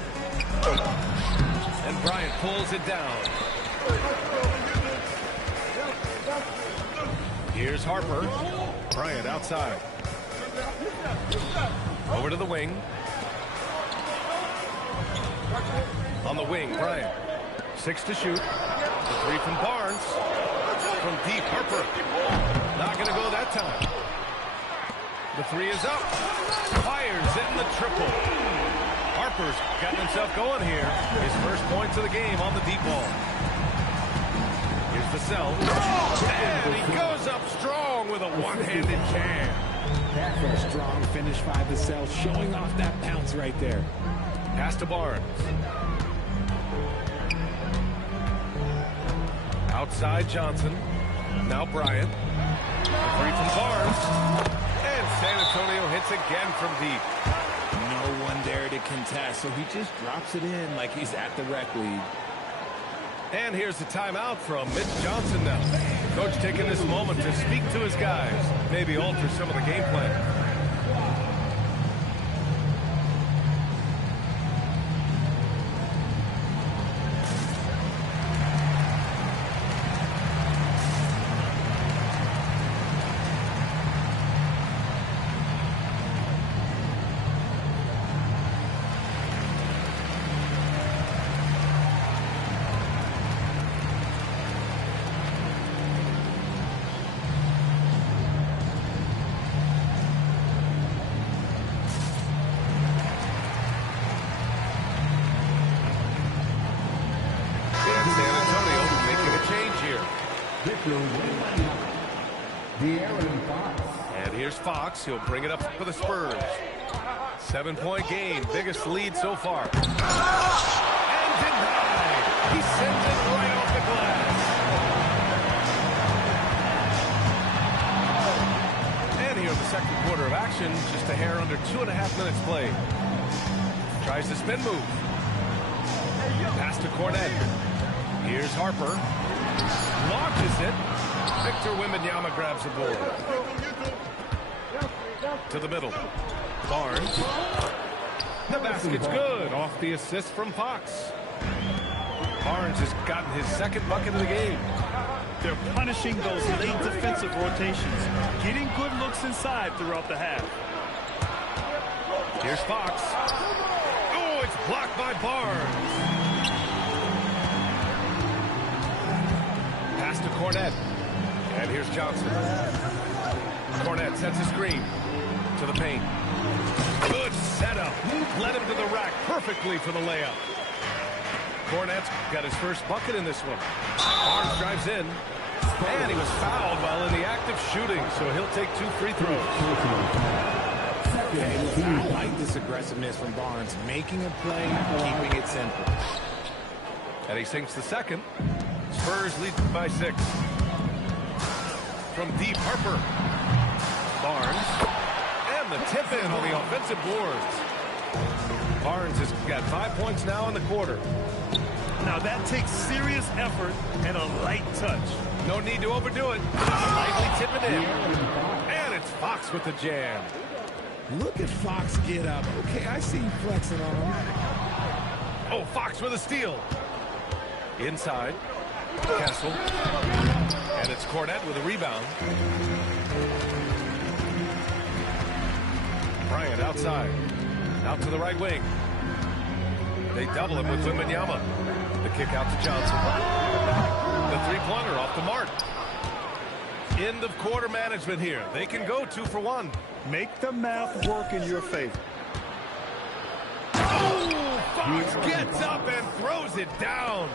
And Bryant pulls it down. Here's Harper. Bryant outside. Over to the wing. On the wing, Bryant. 6 to shoot. The three from Barnes. From deep, Harper. Not going to go that time. The three is up. Fires in the triple. Harper's gotten himself going here. His first points of the game on the deep ball. Here's Vassell. And he goes up strong with a one-handed jam. That's a strong finish by Vassell, showing off that bounce right there. Pass to Barnes. Outside Johnson. Now Bryant. The three from Barnes. And San Antonio hits again from deep. No one there to contest, so he just drops it in like he's at the rec league. And here's the timeout from Mitch Johnson now. Coach taking this moment to speak to his guys. Maybe alter some of the game plan. And here's Fox. He'll bring it up for the Spurs. 7-point game. Biggest lead so far. And denied. He sends it right off the glass. And here in the second quarter of action. Just a hair under 2.5 minutes played. Tries the spin move. Pass to Cornette. Here's Harper. Launches it. Victor Wembanyama grabs the board. To the middle. Barnes. The basket's good. Off the assist from Fox. Barnes has gotten his second bucket of the game. They're punishing those late defensive rotations. Getting good looks inside throughout the half. Here's Fox. Oh, it's blocked by Barnes. Pass to Cornette. And here's Johnson. Cornette sets a screen to the paint. Good setup. Led him to the rack perfectly for the layup. Cornette's got his first bucket in this one. Barnes drives in. And he was fouled while in the act of shooting, so he'll take 2 free throws. I like this aggressiveness from Barnes, making a play, keeping it simple. And he sinks the second. Spurs lead by 6. From deep, Harper. Barnes. And the tip-in on the offensive boards. Barnes has got 5 points now in the quarter. Now that takes serious effort and a light touch. No need to overdo it. Lightly tip it in. And it's Fox with the jam. Look at Fox get up. Okay, I see you flexing on him. Oh, Fox with a steal. Inside. Kessel. And it's Cornette with a rebound. Bryant outside. Out to the right wing. They double him with Wembanyama. The kick out to Johnson. The three-pointer off the mark. End of quarter management here. They can go 2 for 1. Make the math work in your favor. Oh, Fox gets up and throws it down.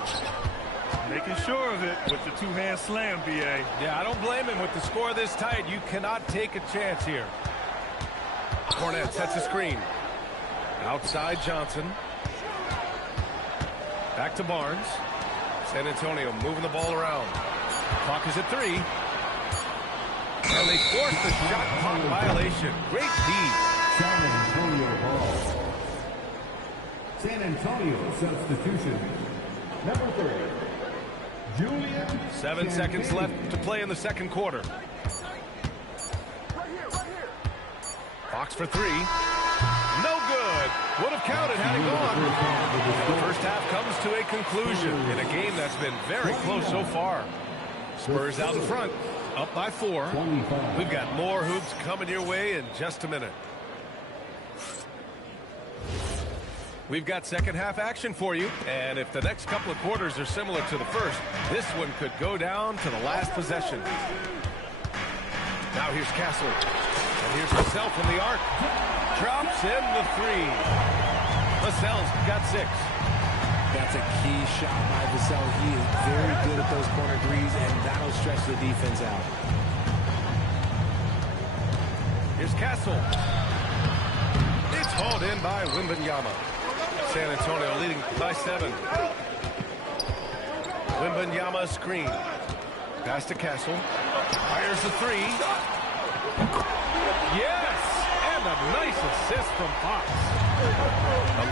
Making sure of it with the two-hand slam, B.A. Yeah, I don't blame him with the score this tight. You cannot take a chance here. Cornette sets a screen. Outside Johnson. Back to Barnes. San Antonio moving the ball around. Clock is at 3. And they force the shot clock violation. Great D. San Antonio ball. San Antonio substitution. Number 3. Julian. 7 seconds left to play in the second quarter. Fox for 3. No good. Would have counted had he gone. The first half comes to a conclusion in a game that's been very close so far. Spurs out in front, up by 4. We've got more hoops coming your way in just a minute. We've got second half action for you, and if the next couple of quarters are similar to the first, this one could go down to the last possession. Now here's Castle, and here's Vassell from the arc. Drops in the 3. Vassell's got 6. That's a key shot by Vassell. He is very good at those corner threes, and that'll stretch the defense out. Here's Castle. It's hauled in by Wembanyama. San Antonio leading by 7. Wembanyama screen. Pass to Castle. Fires the 3. Yes! And a nice assist from Fox.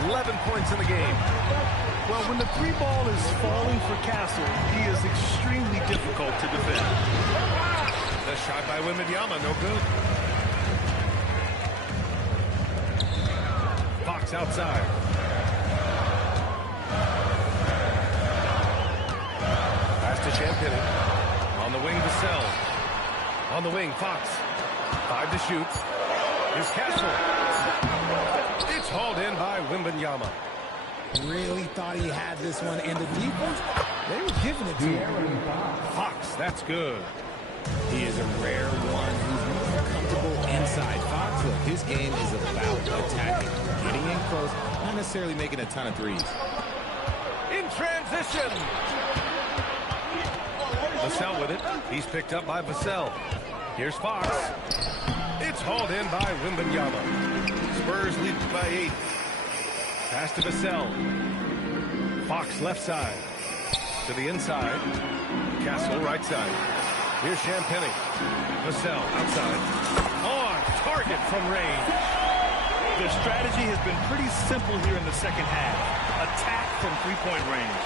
11 points in the game. Well, when the 3 ball is falling for Castle, he is extremely difficult to defend. The shot by Wembanyama, no good. Fox outside. Pass to Champagny. On the wing, Vassell. On the wing, Fox. 5 to shoot. Here's Castle. It's hauled in by Wembanyama. Really thought he had this one, and the defense, they were giving it to him. Fox, that's good. He is a rare one who's more comfortable inside. Fox, look, his game is about attacking, getting in close, not necessarily making a ton of threes. In transition. Vassell with it. He's picked up by Vassell. Here's Fox. It's hauled in by Wembanyama. Spurs lead by 8. Pass to Vassell. Fox left side. To the inside. Castle right side. Here's Champagny. Vassell outside. On target from range. Their strategy has been pretty simple here in the second half. Attack from three-point range.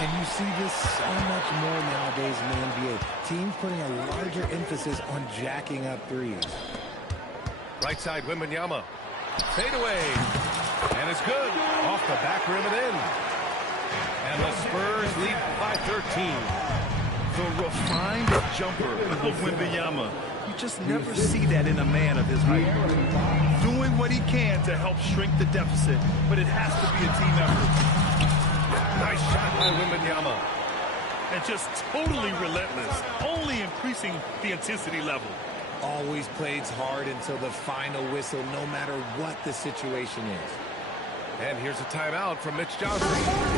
And you see this so much more nowadays in the NBA. Teams putting a larger emphasis on jacking up threes. Right side, Wembanyama. Fade away. And it's good. Off the back rim and in. And the Spurs lead by 13. The refined jumper of Wembanyama. You just never see that in a man of his height. Doing what he can to help shrink the deficit, but it has to be a team effort. Nice shot by Wembanyama. And just totally relentless, only increasing the intensity level. Always plays hard until the final whistle, no matter what the situation is. And here's a timeout from Mitch Johnson.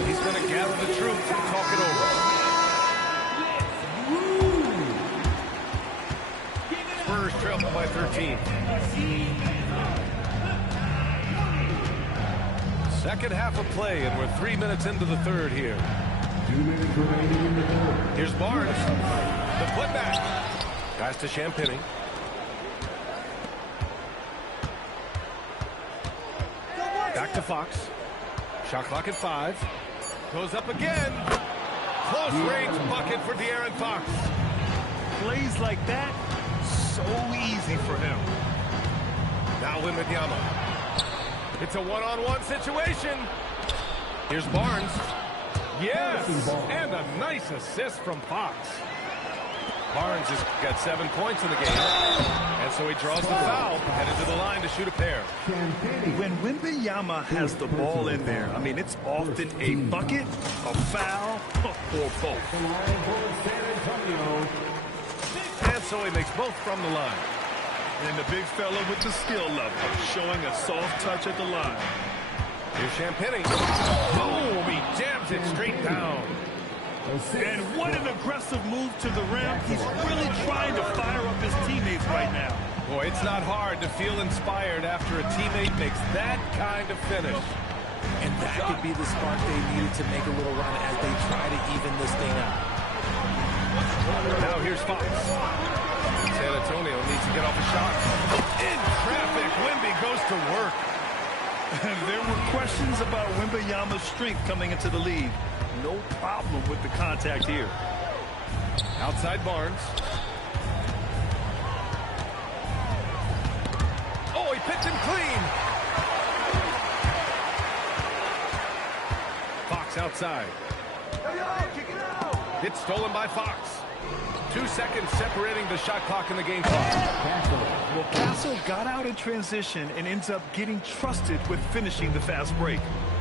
He's going to gather the troops and talk it over. Spurs trail by 13. Second half of play, and we're 3 minutes into the third here. 2 minutes remaining in the third. Here's Barnes. The putback. Pass to Champagny. Back to Fox. Shot clock at 5. Goes up again. Close range bucket for De'Aaron Fox. Plays like that, so easy for him. Now Wembanyama. It's a one-on-one situation. Here's Barnes. Yes, and a nice assist from Fox. Barnes has got 7 points in the game, and so he draws the foul, headed to the line to shoot a pair. When Wembanyama has the ball in there, I mean, it's often a bucket, a foul, or both. And so he makes both from the line. And the big fella with the skill level, showing a soft touch at the line. Here's Champagny. Boom! He jams it straight down. And what an aggressive move to the rim. He's really trying to fire up his teammates right now. Boy, it's not hard to feel inspired after a teammate makes that kind of finish. And that could be the spark they needed to make a little run as they try to even this thing out. Now here's Fox. San Antonio needs to get off a shot. In traffic, Wemby goes to work. And there were questions about Wembanyama's strength coming into the lead. No problem with the contact here. Outside Barnes. Oh, he picked him clean. Fox outside. It's stolen by Fox. 2 seconds separating the shot clock in the game clock. Well, Castle got out in transition and ends up getting trusted with finishing the fast break,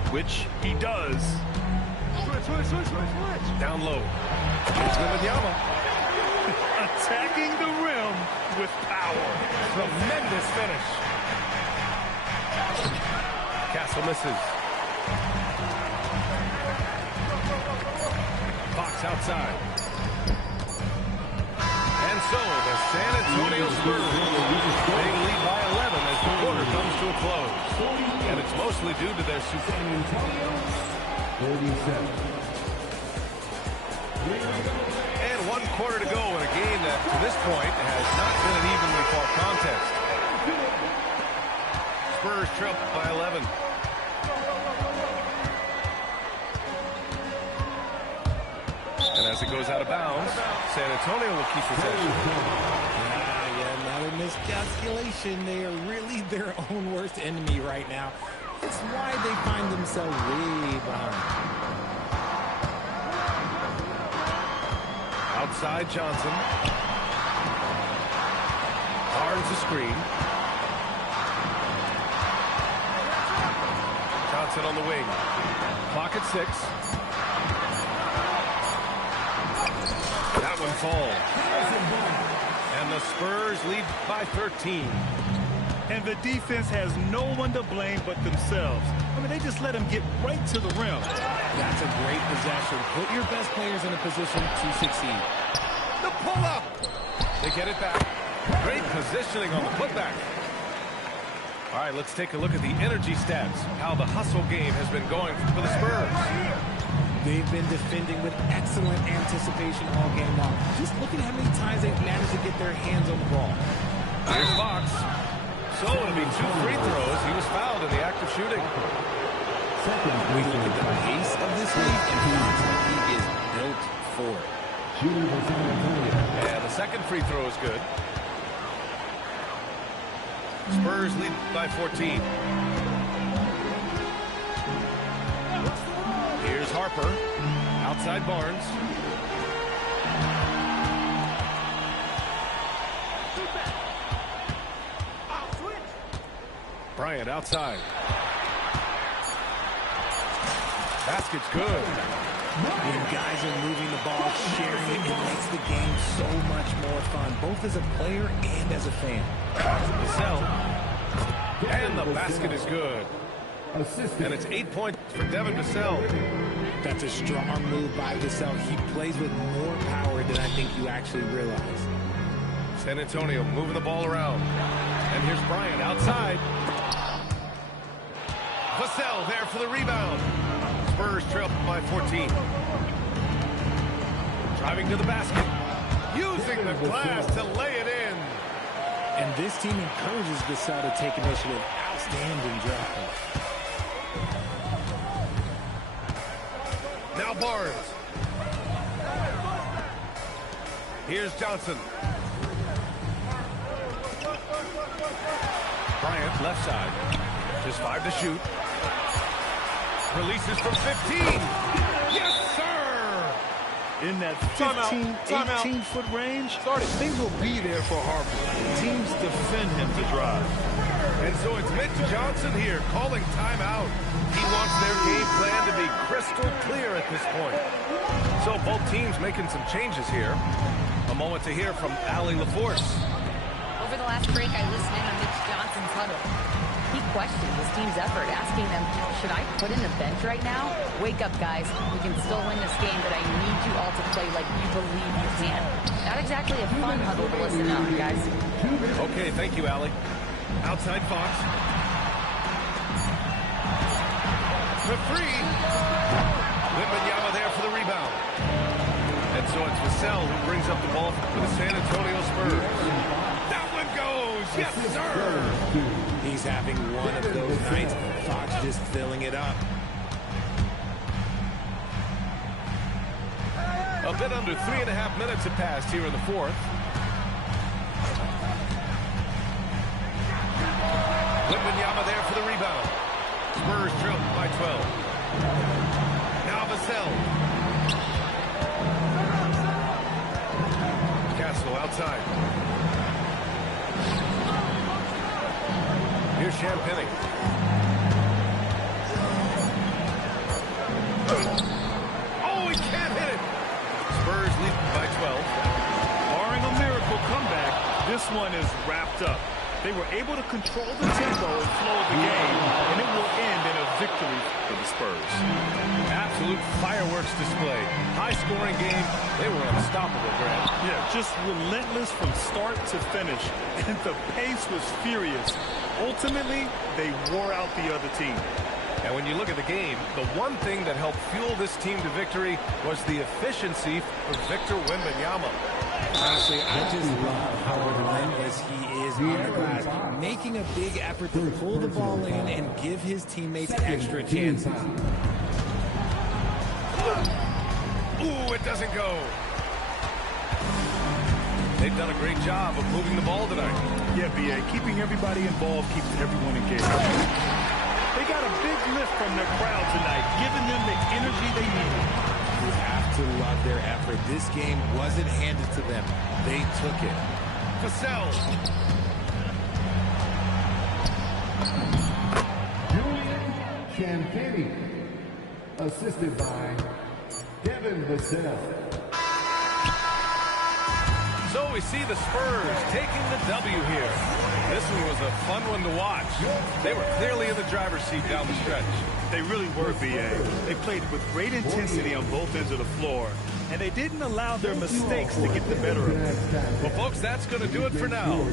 which he does. Down low. Here's Wembanyama. Attacking the rim with power. Tremendous finish. Castle misses. Fox outside. And so the San Antonio Spurs, they lead by 11 as the quarter comes to a close. And it's mostly due to their superior. 37. And 1 quarter to go in a game that, to this point, has not been an evenly fought contest. Spurs trail by 11. And as it goes out of bounds, San Antonio will keep possession. Another miscalculation. They are really their own worst enemy right now. It's why they find themselves way behind. Outside Johnson. Barnes the screen. Johnson on the wing. Clock at 6. That one falls. And the Spurs lead by 13. And the defense has no one to blame but themselves. I mean, they just let him get right to the rim. That's a great possession. Put your best players in a position to succeed. The pull-up. They get it back. Great positioning on the putback. All right, let's take a look at the energy stats. How the hustle game has been going for the Spurs. They've been defending with excellent anticipation all game long. Just look at how many times they've managed to get their hands on the ball. Here's Fox. So it'll be 2 free throws. He was fouled in the act of shooting. We look at the pace of this league, and he is built for it. And the second free throw is good. Spurs lead by 14. Here's Harper. Outside Barnes. Bryant outside. Basket's good. When guys are moving the ball, sharing it, it makes the game so much more fun, both as a player and as a fan. Vassell. And the basket is good. And it's 8 points for Devin Vassell. That's a strong move by Vassell. He plays with more power than I think you actually realize. San Antonio moving the ball around. And here's Bryant outside. Vassell there for the rebound. Spurs trail by 14. Driving to the basket. Using the glass to lay it in. And this team encourages Vassell to take initiative. Outstanding draft pick. Now Barnes. Here's Johnson. Bryant left side. Just 5 to shoot. Releases from 15. Yes, sir! In that 15, 18-foot range, things will be there for Harper. Teams defend him to drive. And so it's Mitch Johnson here calling timeout. He wants their game plan to be crystal clear at this point. So both teams making some changes here. A moment to hear from Allie LaForce. Over the last break, I listened in on Mitch Johnson's huddle. He questioned his team's effort, asking them, should I put in the bench right now? Wake up, guys. We can still win this game, but I need you all to play like you believe you can. Not exactly a fun huddle to listen on, guys. Okay, thank you, Allie. Outside Fox. For three. Wembanyama there for the rebound. And so it's Vassell who brings up the ball for the San Antonio Spurs. That one goes! Yes, sir! He's having one of those nights. Fox just filling it up. A bit under 3.5 minutes have passed here in the fourth. Wembanyama there for the rebound. Spurs trail by 12. Now Vassell. Castle outside. Here's Champagny. Oh, he can't hit it. Spurs lead by 12. Barring a miracle comeback, this one is wrapped up. They were able to control the tempo and flow of the game, and it will end in a victory for the Spurs. Absolute fireworks display. High-scoring game. They were unstoppable, Grant. Yeah, just relentless from start to finish, and the pace was furious. Ultimately, they wore out the other team. And when you look at the game, the one thing that helped fuel this team to victory was the efficiency of Victor Wembanyama. Honestly, I just love how relentless he is on the glass, making a big effort to pull the ball in and give his teammates extra chances. Ooh, it doesn't go. They've done a great job of moving the ball tonight. Yeah, B.A., keeping everybody involved keeps everyone engaged. They got a big lift from their crowd tonight, giving them the energy they needed. You have to love their effort. This game wasn't handed to them. They took it. Vassell. Julian Champagny, assisted by Devin Vassell. So we see the Spurs taking the W here. This one was a fun one to watch. They were clearly in the driver's seat down the stretch. They really were, B.A. They played with great intensity on both ends of the floor, and they didn't allow their mistakes to get the better of them. Well, folks, that's going to do it for now.